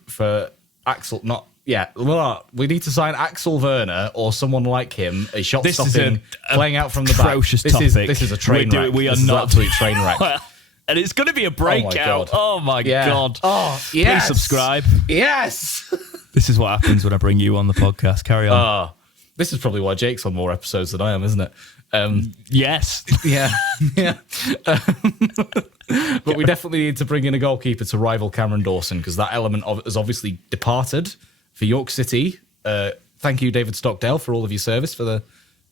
For Axel, not yeah. Well, we need to sign Axel Werner or someone like him, a shot stopping, playing out from the back. This is a train wreck. We are this not is an absolute train wreck. And it's going to be a breakout. Oh my god. Oh yes. Please subscribe. Yes. This is what happens when I bring you on the podcast. Carry on. This is probably why Jake's on more episodes than I am, isn't it? Yes. Yeah. But we definitely need to bring in a goalkeeper to rival Cameron Dawson, because that element has obviously departed for York City. Thank you, David Stockdale, for all of your service for the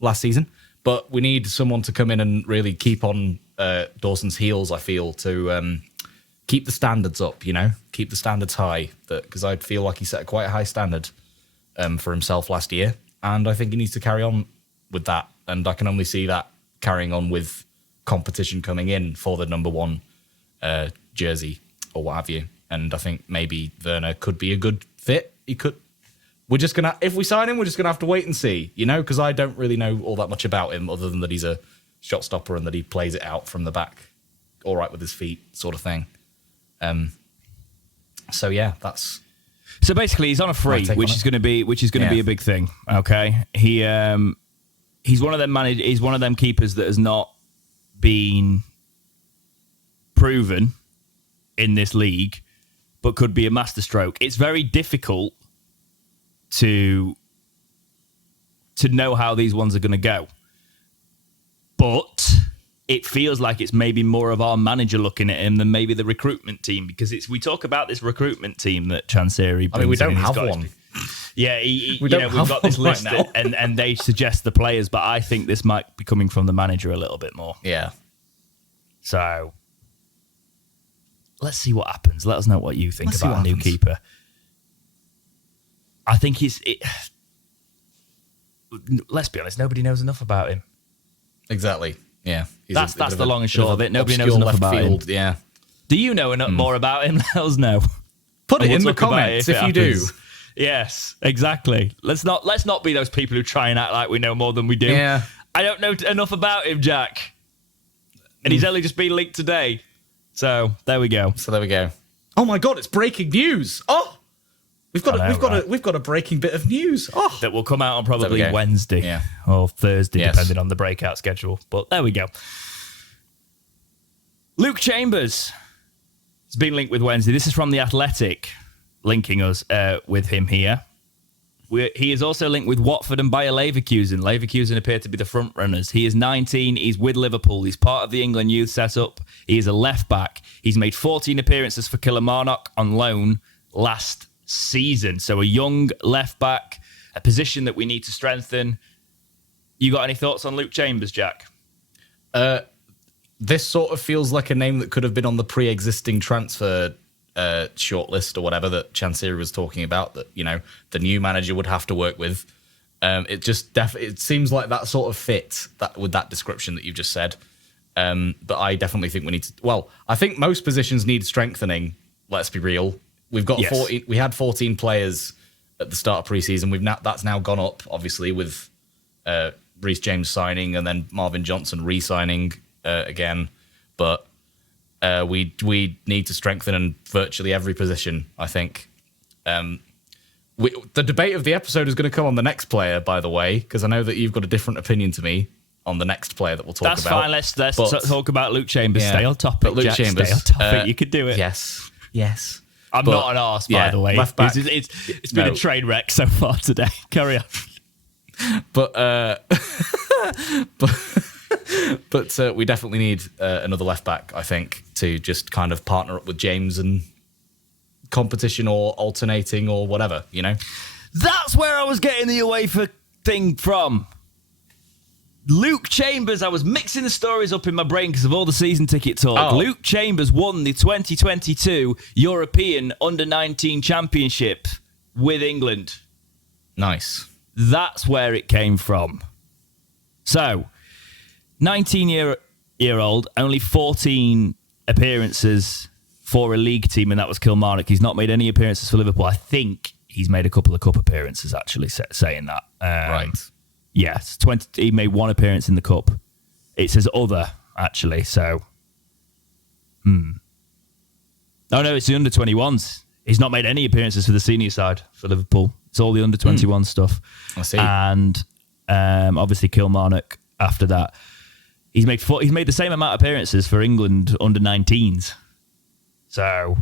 last season. But we need someone to come in and really keep on Dawson's heels, I feel, to keep the standards up, keep the standards high. Because I feel like he set quite a high standard for himself last year. And I think he needs to carry on with that. And I can only see that carrying on with competition coming in for the number one jersey or what have you. And I think maybe Werner could be a good fit. He could. We're just gonna, if we sign him, we're just gonna have to wait and see, because I don't really know all that much about him other than that he's a shot stopper and that he plays it out from the back, all right with his feet, sort of thing. So yeah, that's. So basically, he's on a free, which is going to be a big thing. Okay, he's one of them He's one of them keepers that has not been proven in this league, but could be a masterstroke. It's very difficult to know how these ones are going to go, but it feels like it's maybe more of our manager looking at him than maybe the recruitment team, because we talk about this recruitment team that Chansiri brings. I mean, we don't have one. Yeah, we've got this list right and they suggest the players, but I think this might be coming from the manager a little bit more. Yeah. So let's see what happens. Let us know what you think about a new keeper. I think let's be honest, nobody knows enough about him. Exactly. Yeah. That's the long and short of it. Nobody knows enough about him. Yeah. Do you know more about him? Let us know. Put it in the comments if you do. Yes, exactly. Let's not be those people who try and act like we know more than we do. Yeah. I don't know enough about him, Jack. And he's only just been leaked today. So there we go. Oh my god, it's breaking news. Oh, we've got a breaking bit of news. Oh, that will come out on probably Wednesday or Thursday, depending on the breakout schedule. But there we go. Luke Chambers has been linked with Wednesday. This is from The Athletic, linking us with him here. He is also linked with Watford and Bayer Leverkusen. Leverkusen appear to be the front runners. He is 19. He's with Liverpool. He's part of the England youth setup. He is a left back. He's made 14 appearances for Kilmarnock on loan last season. So a young left back, a position that we need to strengthen. You got any thoughts on Luke Chambers, Jack? This sort of feels like a name that could have been on the pre-existing transfer shortlist or whatever that Chansiri was talking about, that the new manager would have to work with. It just it seems like that sort of fit that with that description that you've just said. But I definitely think we need to. Well, I think most positions need strengthening. Let's be real. We've got 14. We had 14 players at the start of preseason. That's now gone up, obviously, with Reece James signing and then Marvin Johnson re-signing again. But we need to strengthen in virtually every position, I think. The debate of the episode is going to come on the next player, by the way, because I know that you've got a different opinion to me on the next player that we'll talk That's about. That's fine. Let's talk about Luke Chambers. Stay on topic, but Luke Jack. Chambers, stay on topic. You could do it. Yes. I'm not an arse, by the way. Left back. It's been a train wreck so far today. Carry on. But we definitely need another left back, I think, to just kind of partner up with James and competition or alternating or whatever, you know? That's where I was getting the UEFA thing from. Luke Chambers, I was mixing the stories up in my brain because of all the season ticket talk. Luke Chambers won the 2022 European Under-19 Championship with England. Nice. That's where it came from. So, 19-year-old, only 14 appearances for a league team, and that was Kilmarnock. He's not made any appearances for Liverpool. I think he's made a couple of cup appearances, actually, saying that. Right. Yes, he made one appearance in the cup. It says other, actually, so... Oh, no, it's the under-21s. He's not made any appearances for the senior side for Liverpool. It's all the under-21 stuff. I see. And obviously Kilmarnock after that. He's made the same amount of appearances for England under-19s. So...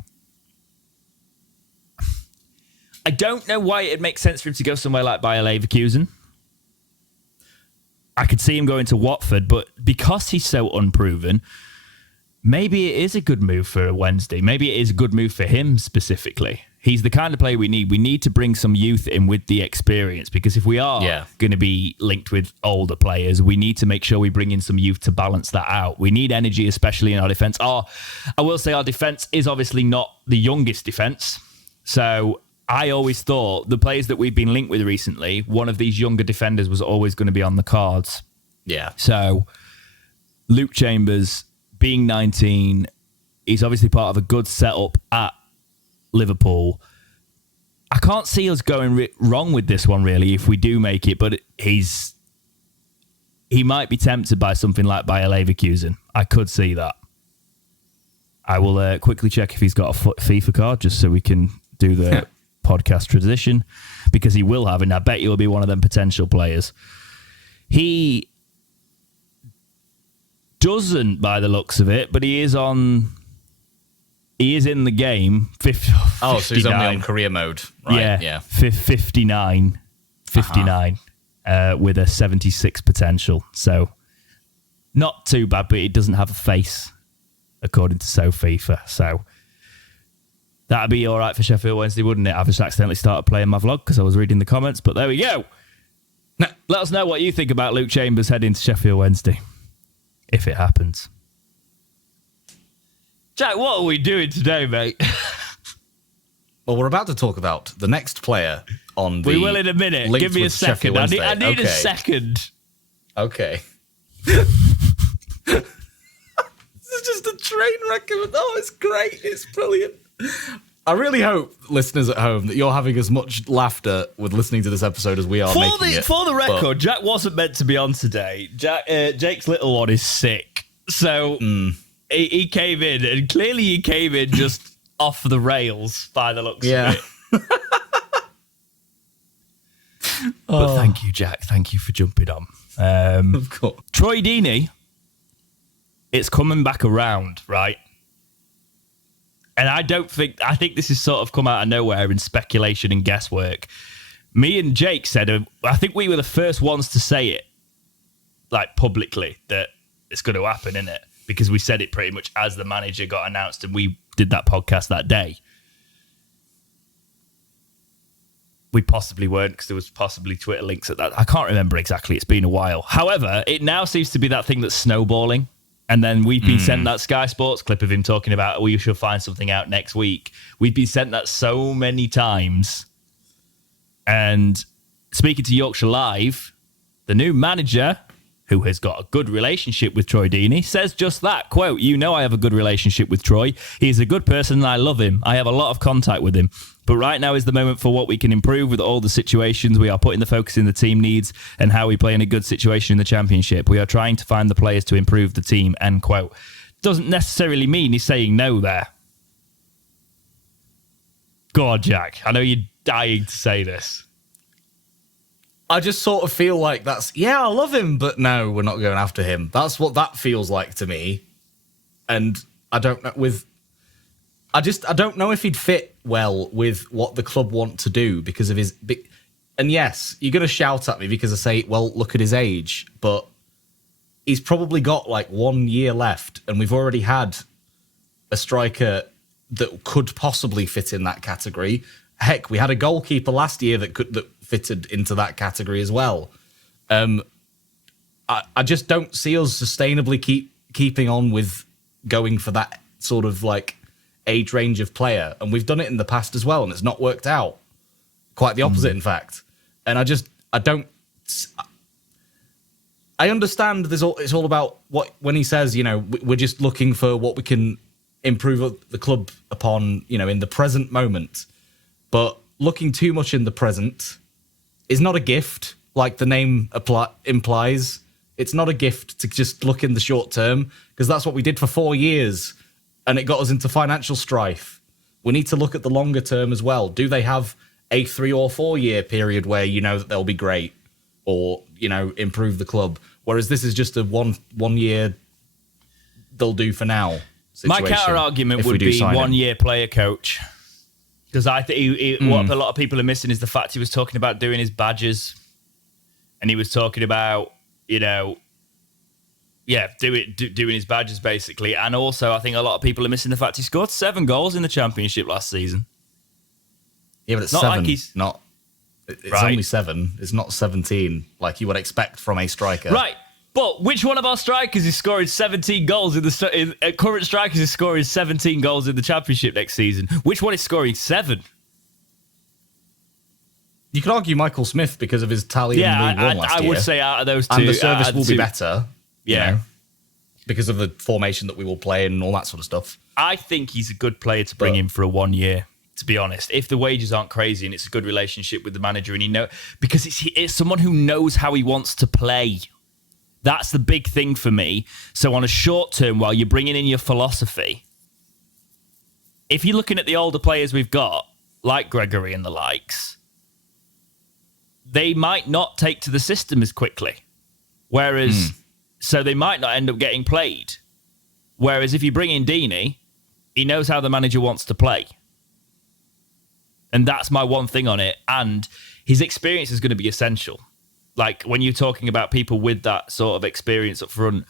I don't know why it makes sense for him to go somewhere like Bayer Leverkusen. I could see him going to Watford, but because he's so unproven, maybe it is a good move for Wednesday. Maybe it is a good move for him specifically. He's the kind of player we need. We need to bring some youth in with the experience, because if we are going to be linked with older players, we need to make sure we bring in some youth to balance that out. We need energy, especially in our defence. I will say our defence is obviously not the youngest defence. So I always thought the players that we've been linked with recently, one of these younger defenders was always going to be on the cards. Yeah. So Luke Chambers, being 19, he's obviously part of a good setup at Liverpool. I can't see us going wrong with this one, really, if we do make it, but he might be tempted by something like Bayer Leverkusen. I could see that. I will quickly check if he's got a FIFA card, just so we can do the podcast transition, because he will have, and I bet he'll be one of them potential players. He doesn't, by the looks of it, but he is in the game. 59. So he's only on career mode, right? Yeah. 59 with a 76 potential. So not too bad, but it doesn't have a face, according to SoFIFA. So that'd be all right for Sheffield Wednesday, wouldn't it? I've just accidentally started playing my vlog because I was reading the comments, but there we go. Now, let us know what you think about Luke Chambers heading to Sheffield Wednesday, if it happens. Jack, what are we doing today, mate? Well, we're about to talk about the next player on the... We will in a minute. Give me a second. I need a second. Okay. This is just a train wreck. It's great. It's brilliant. I really hope, listeners at home, that you're having as much laughter with listening to this episode as we are making it. For the record, Jack wasn't meant to be on today. Jake's little one is sick. So he came in, and clearly he came in just off the rails by the looks of it. But thank you, Jack. Thank you for jumping on. Of course. Troy Deeney, it's coming back around, right? And I think this has sort of come out of nowhere in speculation and guesswork. Me and Jake said, I think we were the first ones to say it, like publicly, that it's going to happen, innit? Because we said it pretty much as the manager got announced, and we did that podcast that day. We possibly weren't, because there was possibly Twitter links at that. I can't remember exactly. It's been a while. However, it now seems to be that thing that's snowballing. And then we've been sent that Sky Sports clip of him talking about, we should find something out next week. We've been sent that so many times. And speaking to Yorkshire Live, the new manager who has got a good relationship with Troy Deeney, says just that. Quote, "You know I have a good relationship with Troy. He's a good person and I love him. I have a lot of contact with him. But right now is the moment for what we can improve with all the situations. We are putting the focus in the team needs and how we play in a good situation in the championship. We are trying to find the players to improve the team," end quote. Doesn't necessarily mean he's saying no there. Go on, Jack. I know you're dying to say this. I just sort of feel like that's, yeah, I love him, but no, we're not going after him. That's what that feels like to me. And I don't know I don't know if he'd fit well with what the club want to do because of his big. And yes, you're going to shout at me because I say, well, look at his age, but he's probably got like 1 year left, and we've already had a striker that could possibly fit in that category. Heck, we had a goalkeeper last year that fitted into that category as well. I just don't see us sustainably keeping on with going for that sort of like age range of player, and we've done it in the past as well, and it's not worked out. Quite the opposite, in fact. And I understand it's all about what when he says, you know, we're just looking for what we can improve the club upon, you know, in the present moment. But looking too much in the present is not a gift, like the name implies. It's not a gift to just look in the short term, because that's what we did for 4 years, and it got us into financial strife. We need to look at the longer term as well. Do they have a 3 or 4 year period where you know that they'll be great or, you know, improve the club? Whereas this is just a one year they'll do for now situation. My counter argument would be 1 year player coach. Because I think what a lot of people are missing is the fact he was talking about doing his badges, and he was talking about, you know, doing his badges basically. And also, I think a lot of people are missing the fact he scored 7 goals in the championship last season. Yeah, but it's not 7. Like he's, not. It's right. only 7. It's not 17, like you would expect from a striker. Right. But which one of our strikers is scoring 17 goals current strikers is scoring 17 goals in the championship next season? Which one is scoring 7? You could argue Michael Smith because of his tally in League One last year. I would say out of those two, and the service will be better. Yeah, you know, because of the formation that we will play and all that sort of stuff. I think he's a good player to bring in for a 1 year. To be honest, if the wages aren't crazy and it's a good relationship with the manager, and because it's someone who knows how he wants to play. That's the big thing for me. So on a short term, while you're bringing in your philosophy, if you're looking at the older players we've got, like Gregory and the likes, they might not take to the system as quickly. Whereas, so they might not end up getting played. Whereas if you bring in Deeney, he knows how the manager wants to play. And that's my one thing on it. And his experience is going to be essential. Like, when you're talking about people with that sort of experience up front,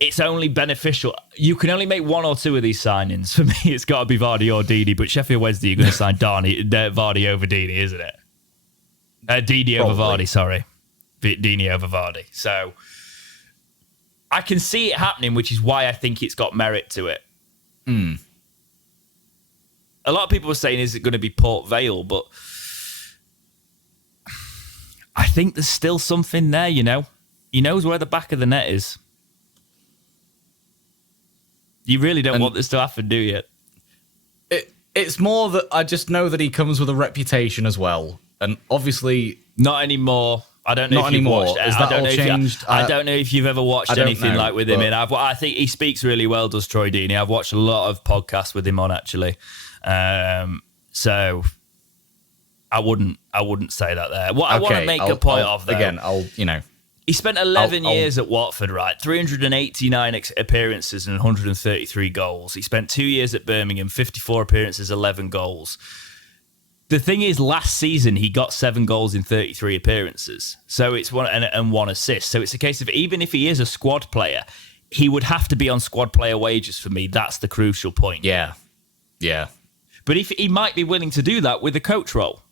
it's only beneficial. You can only make 1 or 2 of these signings. For me, it's got to be Vardy or Deeney, but Sheffield Wednesday, you're going to sign Vardy over Deeney, isn't it? Deeney over Vardy, sorry. Deeney over Vardy. So, I can see it happening, which is why I think it's got merit to it. A lot of people were saying, is it going to be Port Vale? But I think there's still something there, you know. He knows where the back of the net is. You really don't want this to happen, do you? It's more that I just know that he comes with a reputation as well. And obviously... Not anymore. I don't know if you've watched it. Is that all changed? I don't know if you've ever watched anything like with him. I think he speaks really well, does Troy Deeney. I've watched a lot of podcasts with him on, actually. So... I wouldn't say that there. What I want to make a point of, though... Again, he spent 11 years at Watford, right? 389 appearances and 133 goals. He spent 2 years at Birmingham, 54 appearances, 11 goals. The thing is, last season, he got 7 goals in 33 appearances. So it's 1 assist. So it's a case of, even if he is a squad player, he would have to be on squad player wages for me. That's the crucial point. Yeah. But if he might be willing to do that with a coach role.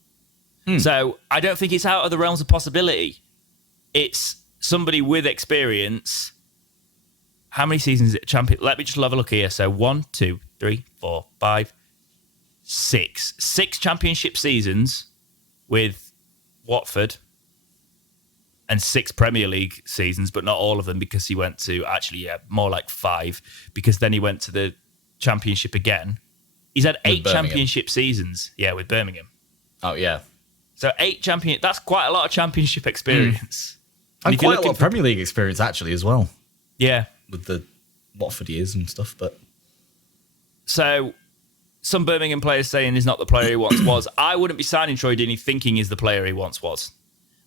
So I don't think it's out of the realms of possibility. It's somebody with experience. How many seasons is it? Champion? Let me just have a look here. So 1, 2, 3, 4, 5, 6. 6 championship seasons with Watford. and 6 Premier League seasons, but not all of them because he went to more like 5 because then he went to the Championship again. He's had 8 Championship seasons, with Birmingham. Oh, yeah. So 8 that's quite a lot of Championship experience. And quite a lot of Premier League experience, actually, as well. Yeah. With the Watford years and stuff, but... So, some Birmingham players saying he's not the player he once was. I wouldn't be signing Troy Deeney thinking he's the player he once was.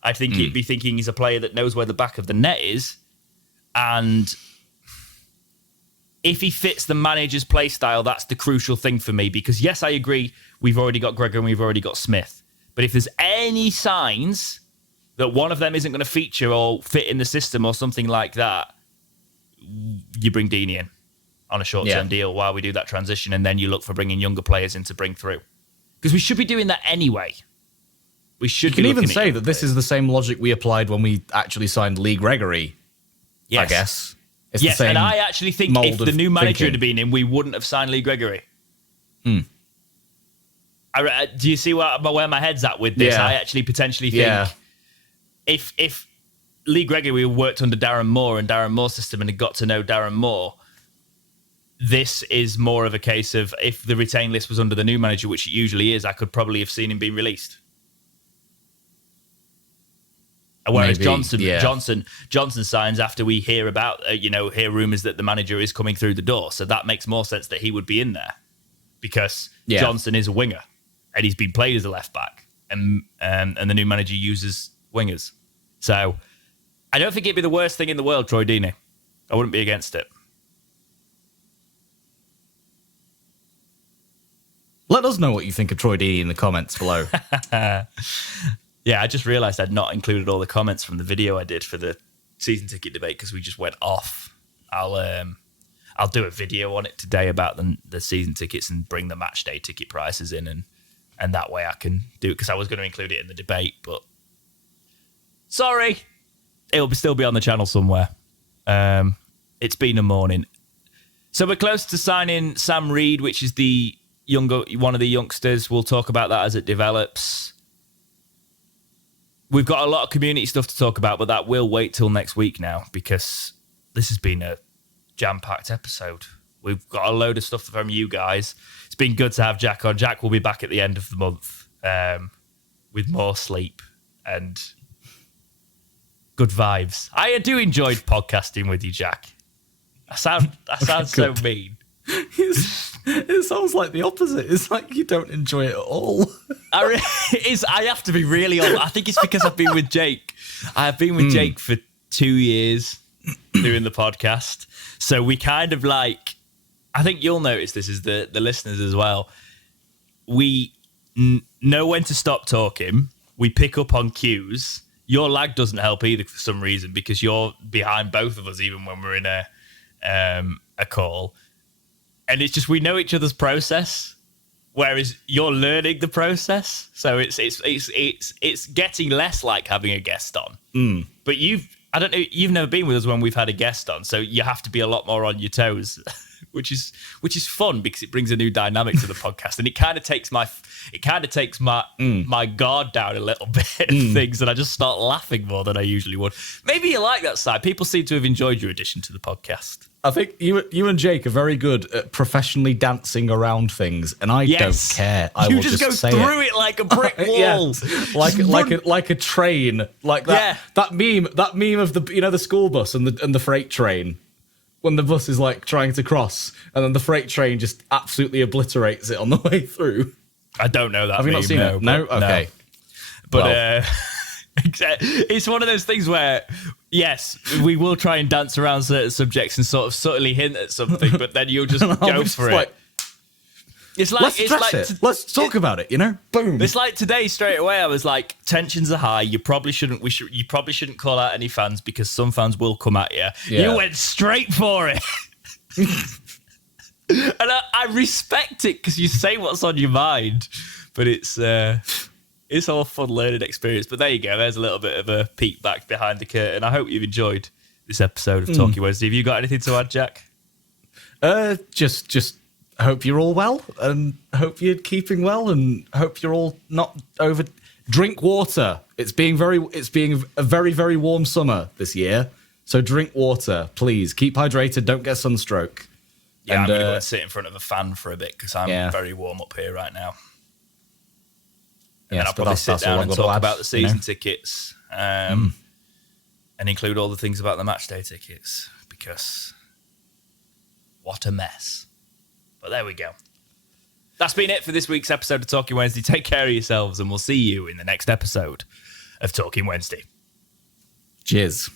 I think he'd be thinking he's a player that knows where the back of the net is, and if he fits the manager's play style, that's the crucial thing for me. Because yes, I agree, we've already got Gregor and we've already got Smith. But if there's any signs that one of them isn't going to feature or fit in the system or something like that, you bring Deeney in on a short-term deal while we do that transition, and then you look for bringing younger players in to bring through. Because we should be doing that anyway. We should. You can even say that this is the same logic we applied when we actually signed Lee Gregory. Yes. I guess. It's the same and I actually think if the new manager had been in, we wouldn't have signed Lee Gregory. Do you see where my head's at with this? I actually potentially think if Lee Gregory worked under Darren Moore and Darren Moore's system and had got to know Darren Moore, this is more of a case of if the retained list was under the new manager, which it usually is, I could probably have seen him being released. Whereas Johnson signs after we hear about, hear rumours that the manager is coming through the door. So that makes more sense that he would be in there because Johnson is a winger and he's been played as a left back and the new manager uses wingers. So I don't think it'd be the worst thing in the world, Troy Deeney. I wouldn't be against it. Let us know what you think of Troy Deeney in the comments below. Yeah, I just realised I'd not included all the comments from the video I did for the season ticket debate because we just went off. I'll do a video on it today about the season tickets and bring the match day ticket prices in, and that way I can do it because I was going to include it in the debate, but sorry, it'll still be on the channel somewhere. It's been a morning. So we're close to signing Sam Reed, which is one of the youngsters. We'll talk about that as it develops. We've got a lot of community stuff to talk about, but that will wait till next week now because this has been a jam-packed episode. We've got a load of stuff from you guys. It's been good to have Jack on. Jack will be back at the end of the month with more sleep and good vibes. I do enjoy podcasting with you, Jack. I sound so mean. It sounds like the opposite. It's like you don't enjoy it at all. I have to be really honest. I think it's because I've been with Jake. I have been with Jake for 2 years doing the podcast. So we kind of I think you'll notice this as the listeners as well. We know when to stop talking. We pick up on cues. Your lag doesn't help either for some reason because you're behind both of us even when we're in a call. And it's just we know each other's process, whereas you're learning the process. So it's getting less like having a guest on. But you've never been with us when we've had a guest on, so you have to be a lot more on your toes, which is fun because it brings a new dynamic to the podcast, and it kind of takes my guard down a little bit and things, and I just start laughing more than I usually would. Maybe you like that side. People seem to have enjoyed your addition to the podcast. I think you and Jake are very good at professionionally dancing around things, and I don't care. I will just go say through it like a brick wall, like a train, like that. Yeah. That meme of the school bus and the freight train, when the bus is like trying to cross, and then the freight train just absolutely obliterates it on the way through. I don't know that. Have you not seen it? No. Okay. No. But it's one of those things where, yes, we will try and dance around certain subjects and sort of subtly hint at something, but then you'll just go for it. Let's talk about it. Boom. It's like today straight away. I was like, tensions are high. You probably shouldn't. You probably shouldn't call out any fans because some fans will come at you. Yeah. You went straight for it. And I respect it because you say what's on your mind, but it's all fun learning experience. But there you go. There's a little bit of a peek back behind the curtain. I hope you've enjoyed this episode of Talkie Wednesday. Have you got anything to add, Jack? Just hope you're all well, and hope you're keeping well, and hope you're all not over Drink water. It's being a very, very warm summer this year. So drink water, please. Keep hydrated. Don't get sunstroke. Yeah, I'm going to go and sit in front of a fan for a bit because I'm very warm up here right now. And then I'll probably sit down and talk about the season tickets and include all the things about the match day tickets because what a mess. But there we go. That's been it for this week's episode of Talking Wednesday. Take care of yourselves and we'll see you in the next episode of Talking Wednesday. Cheers.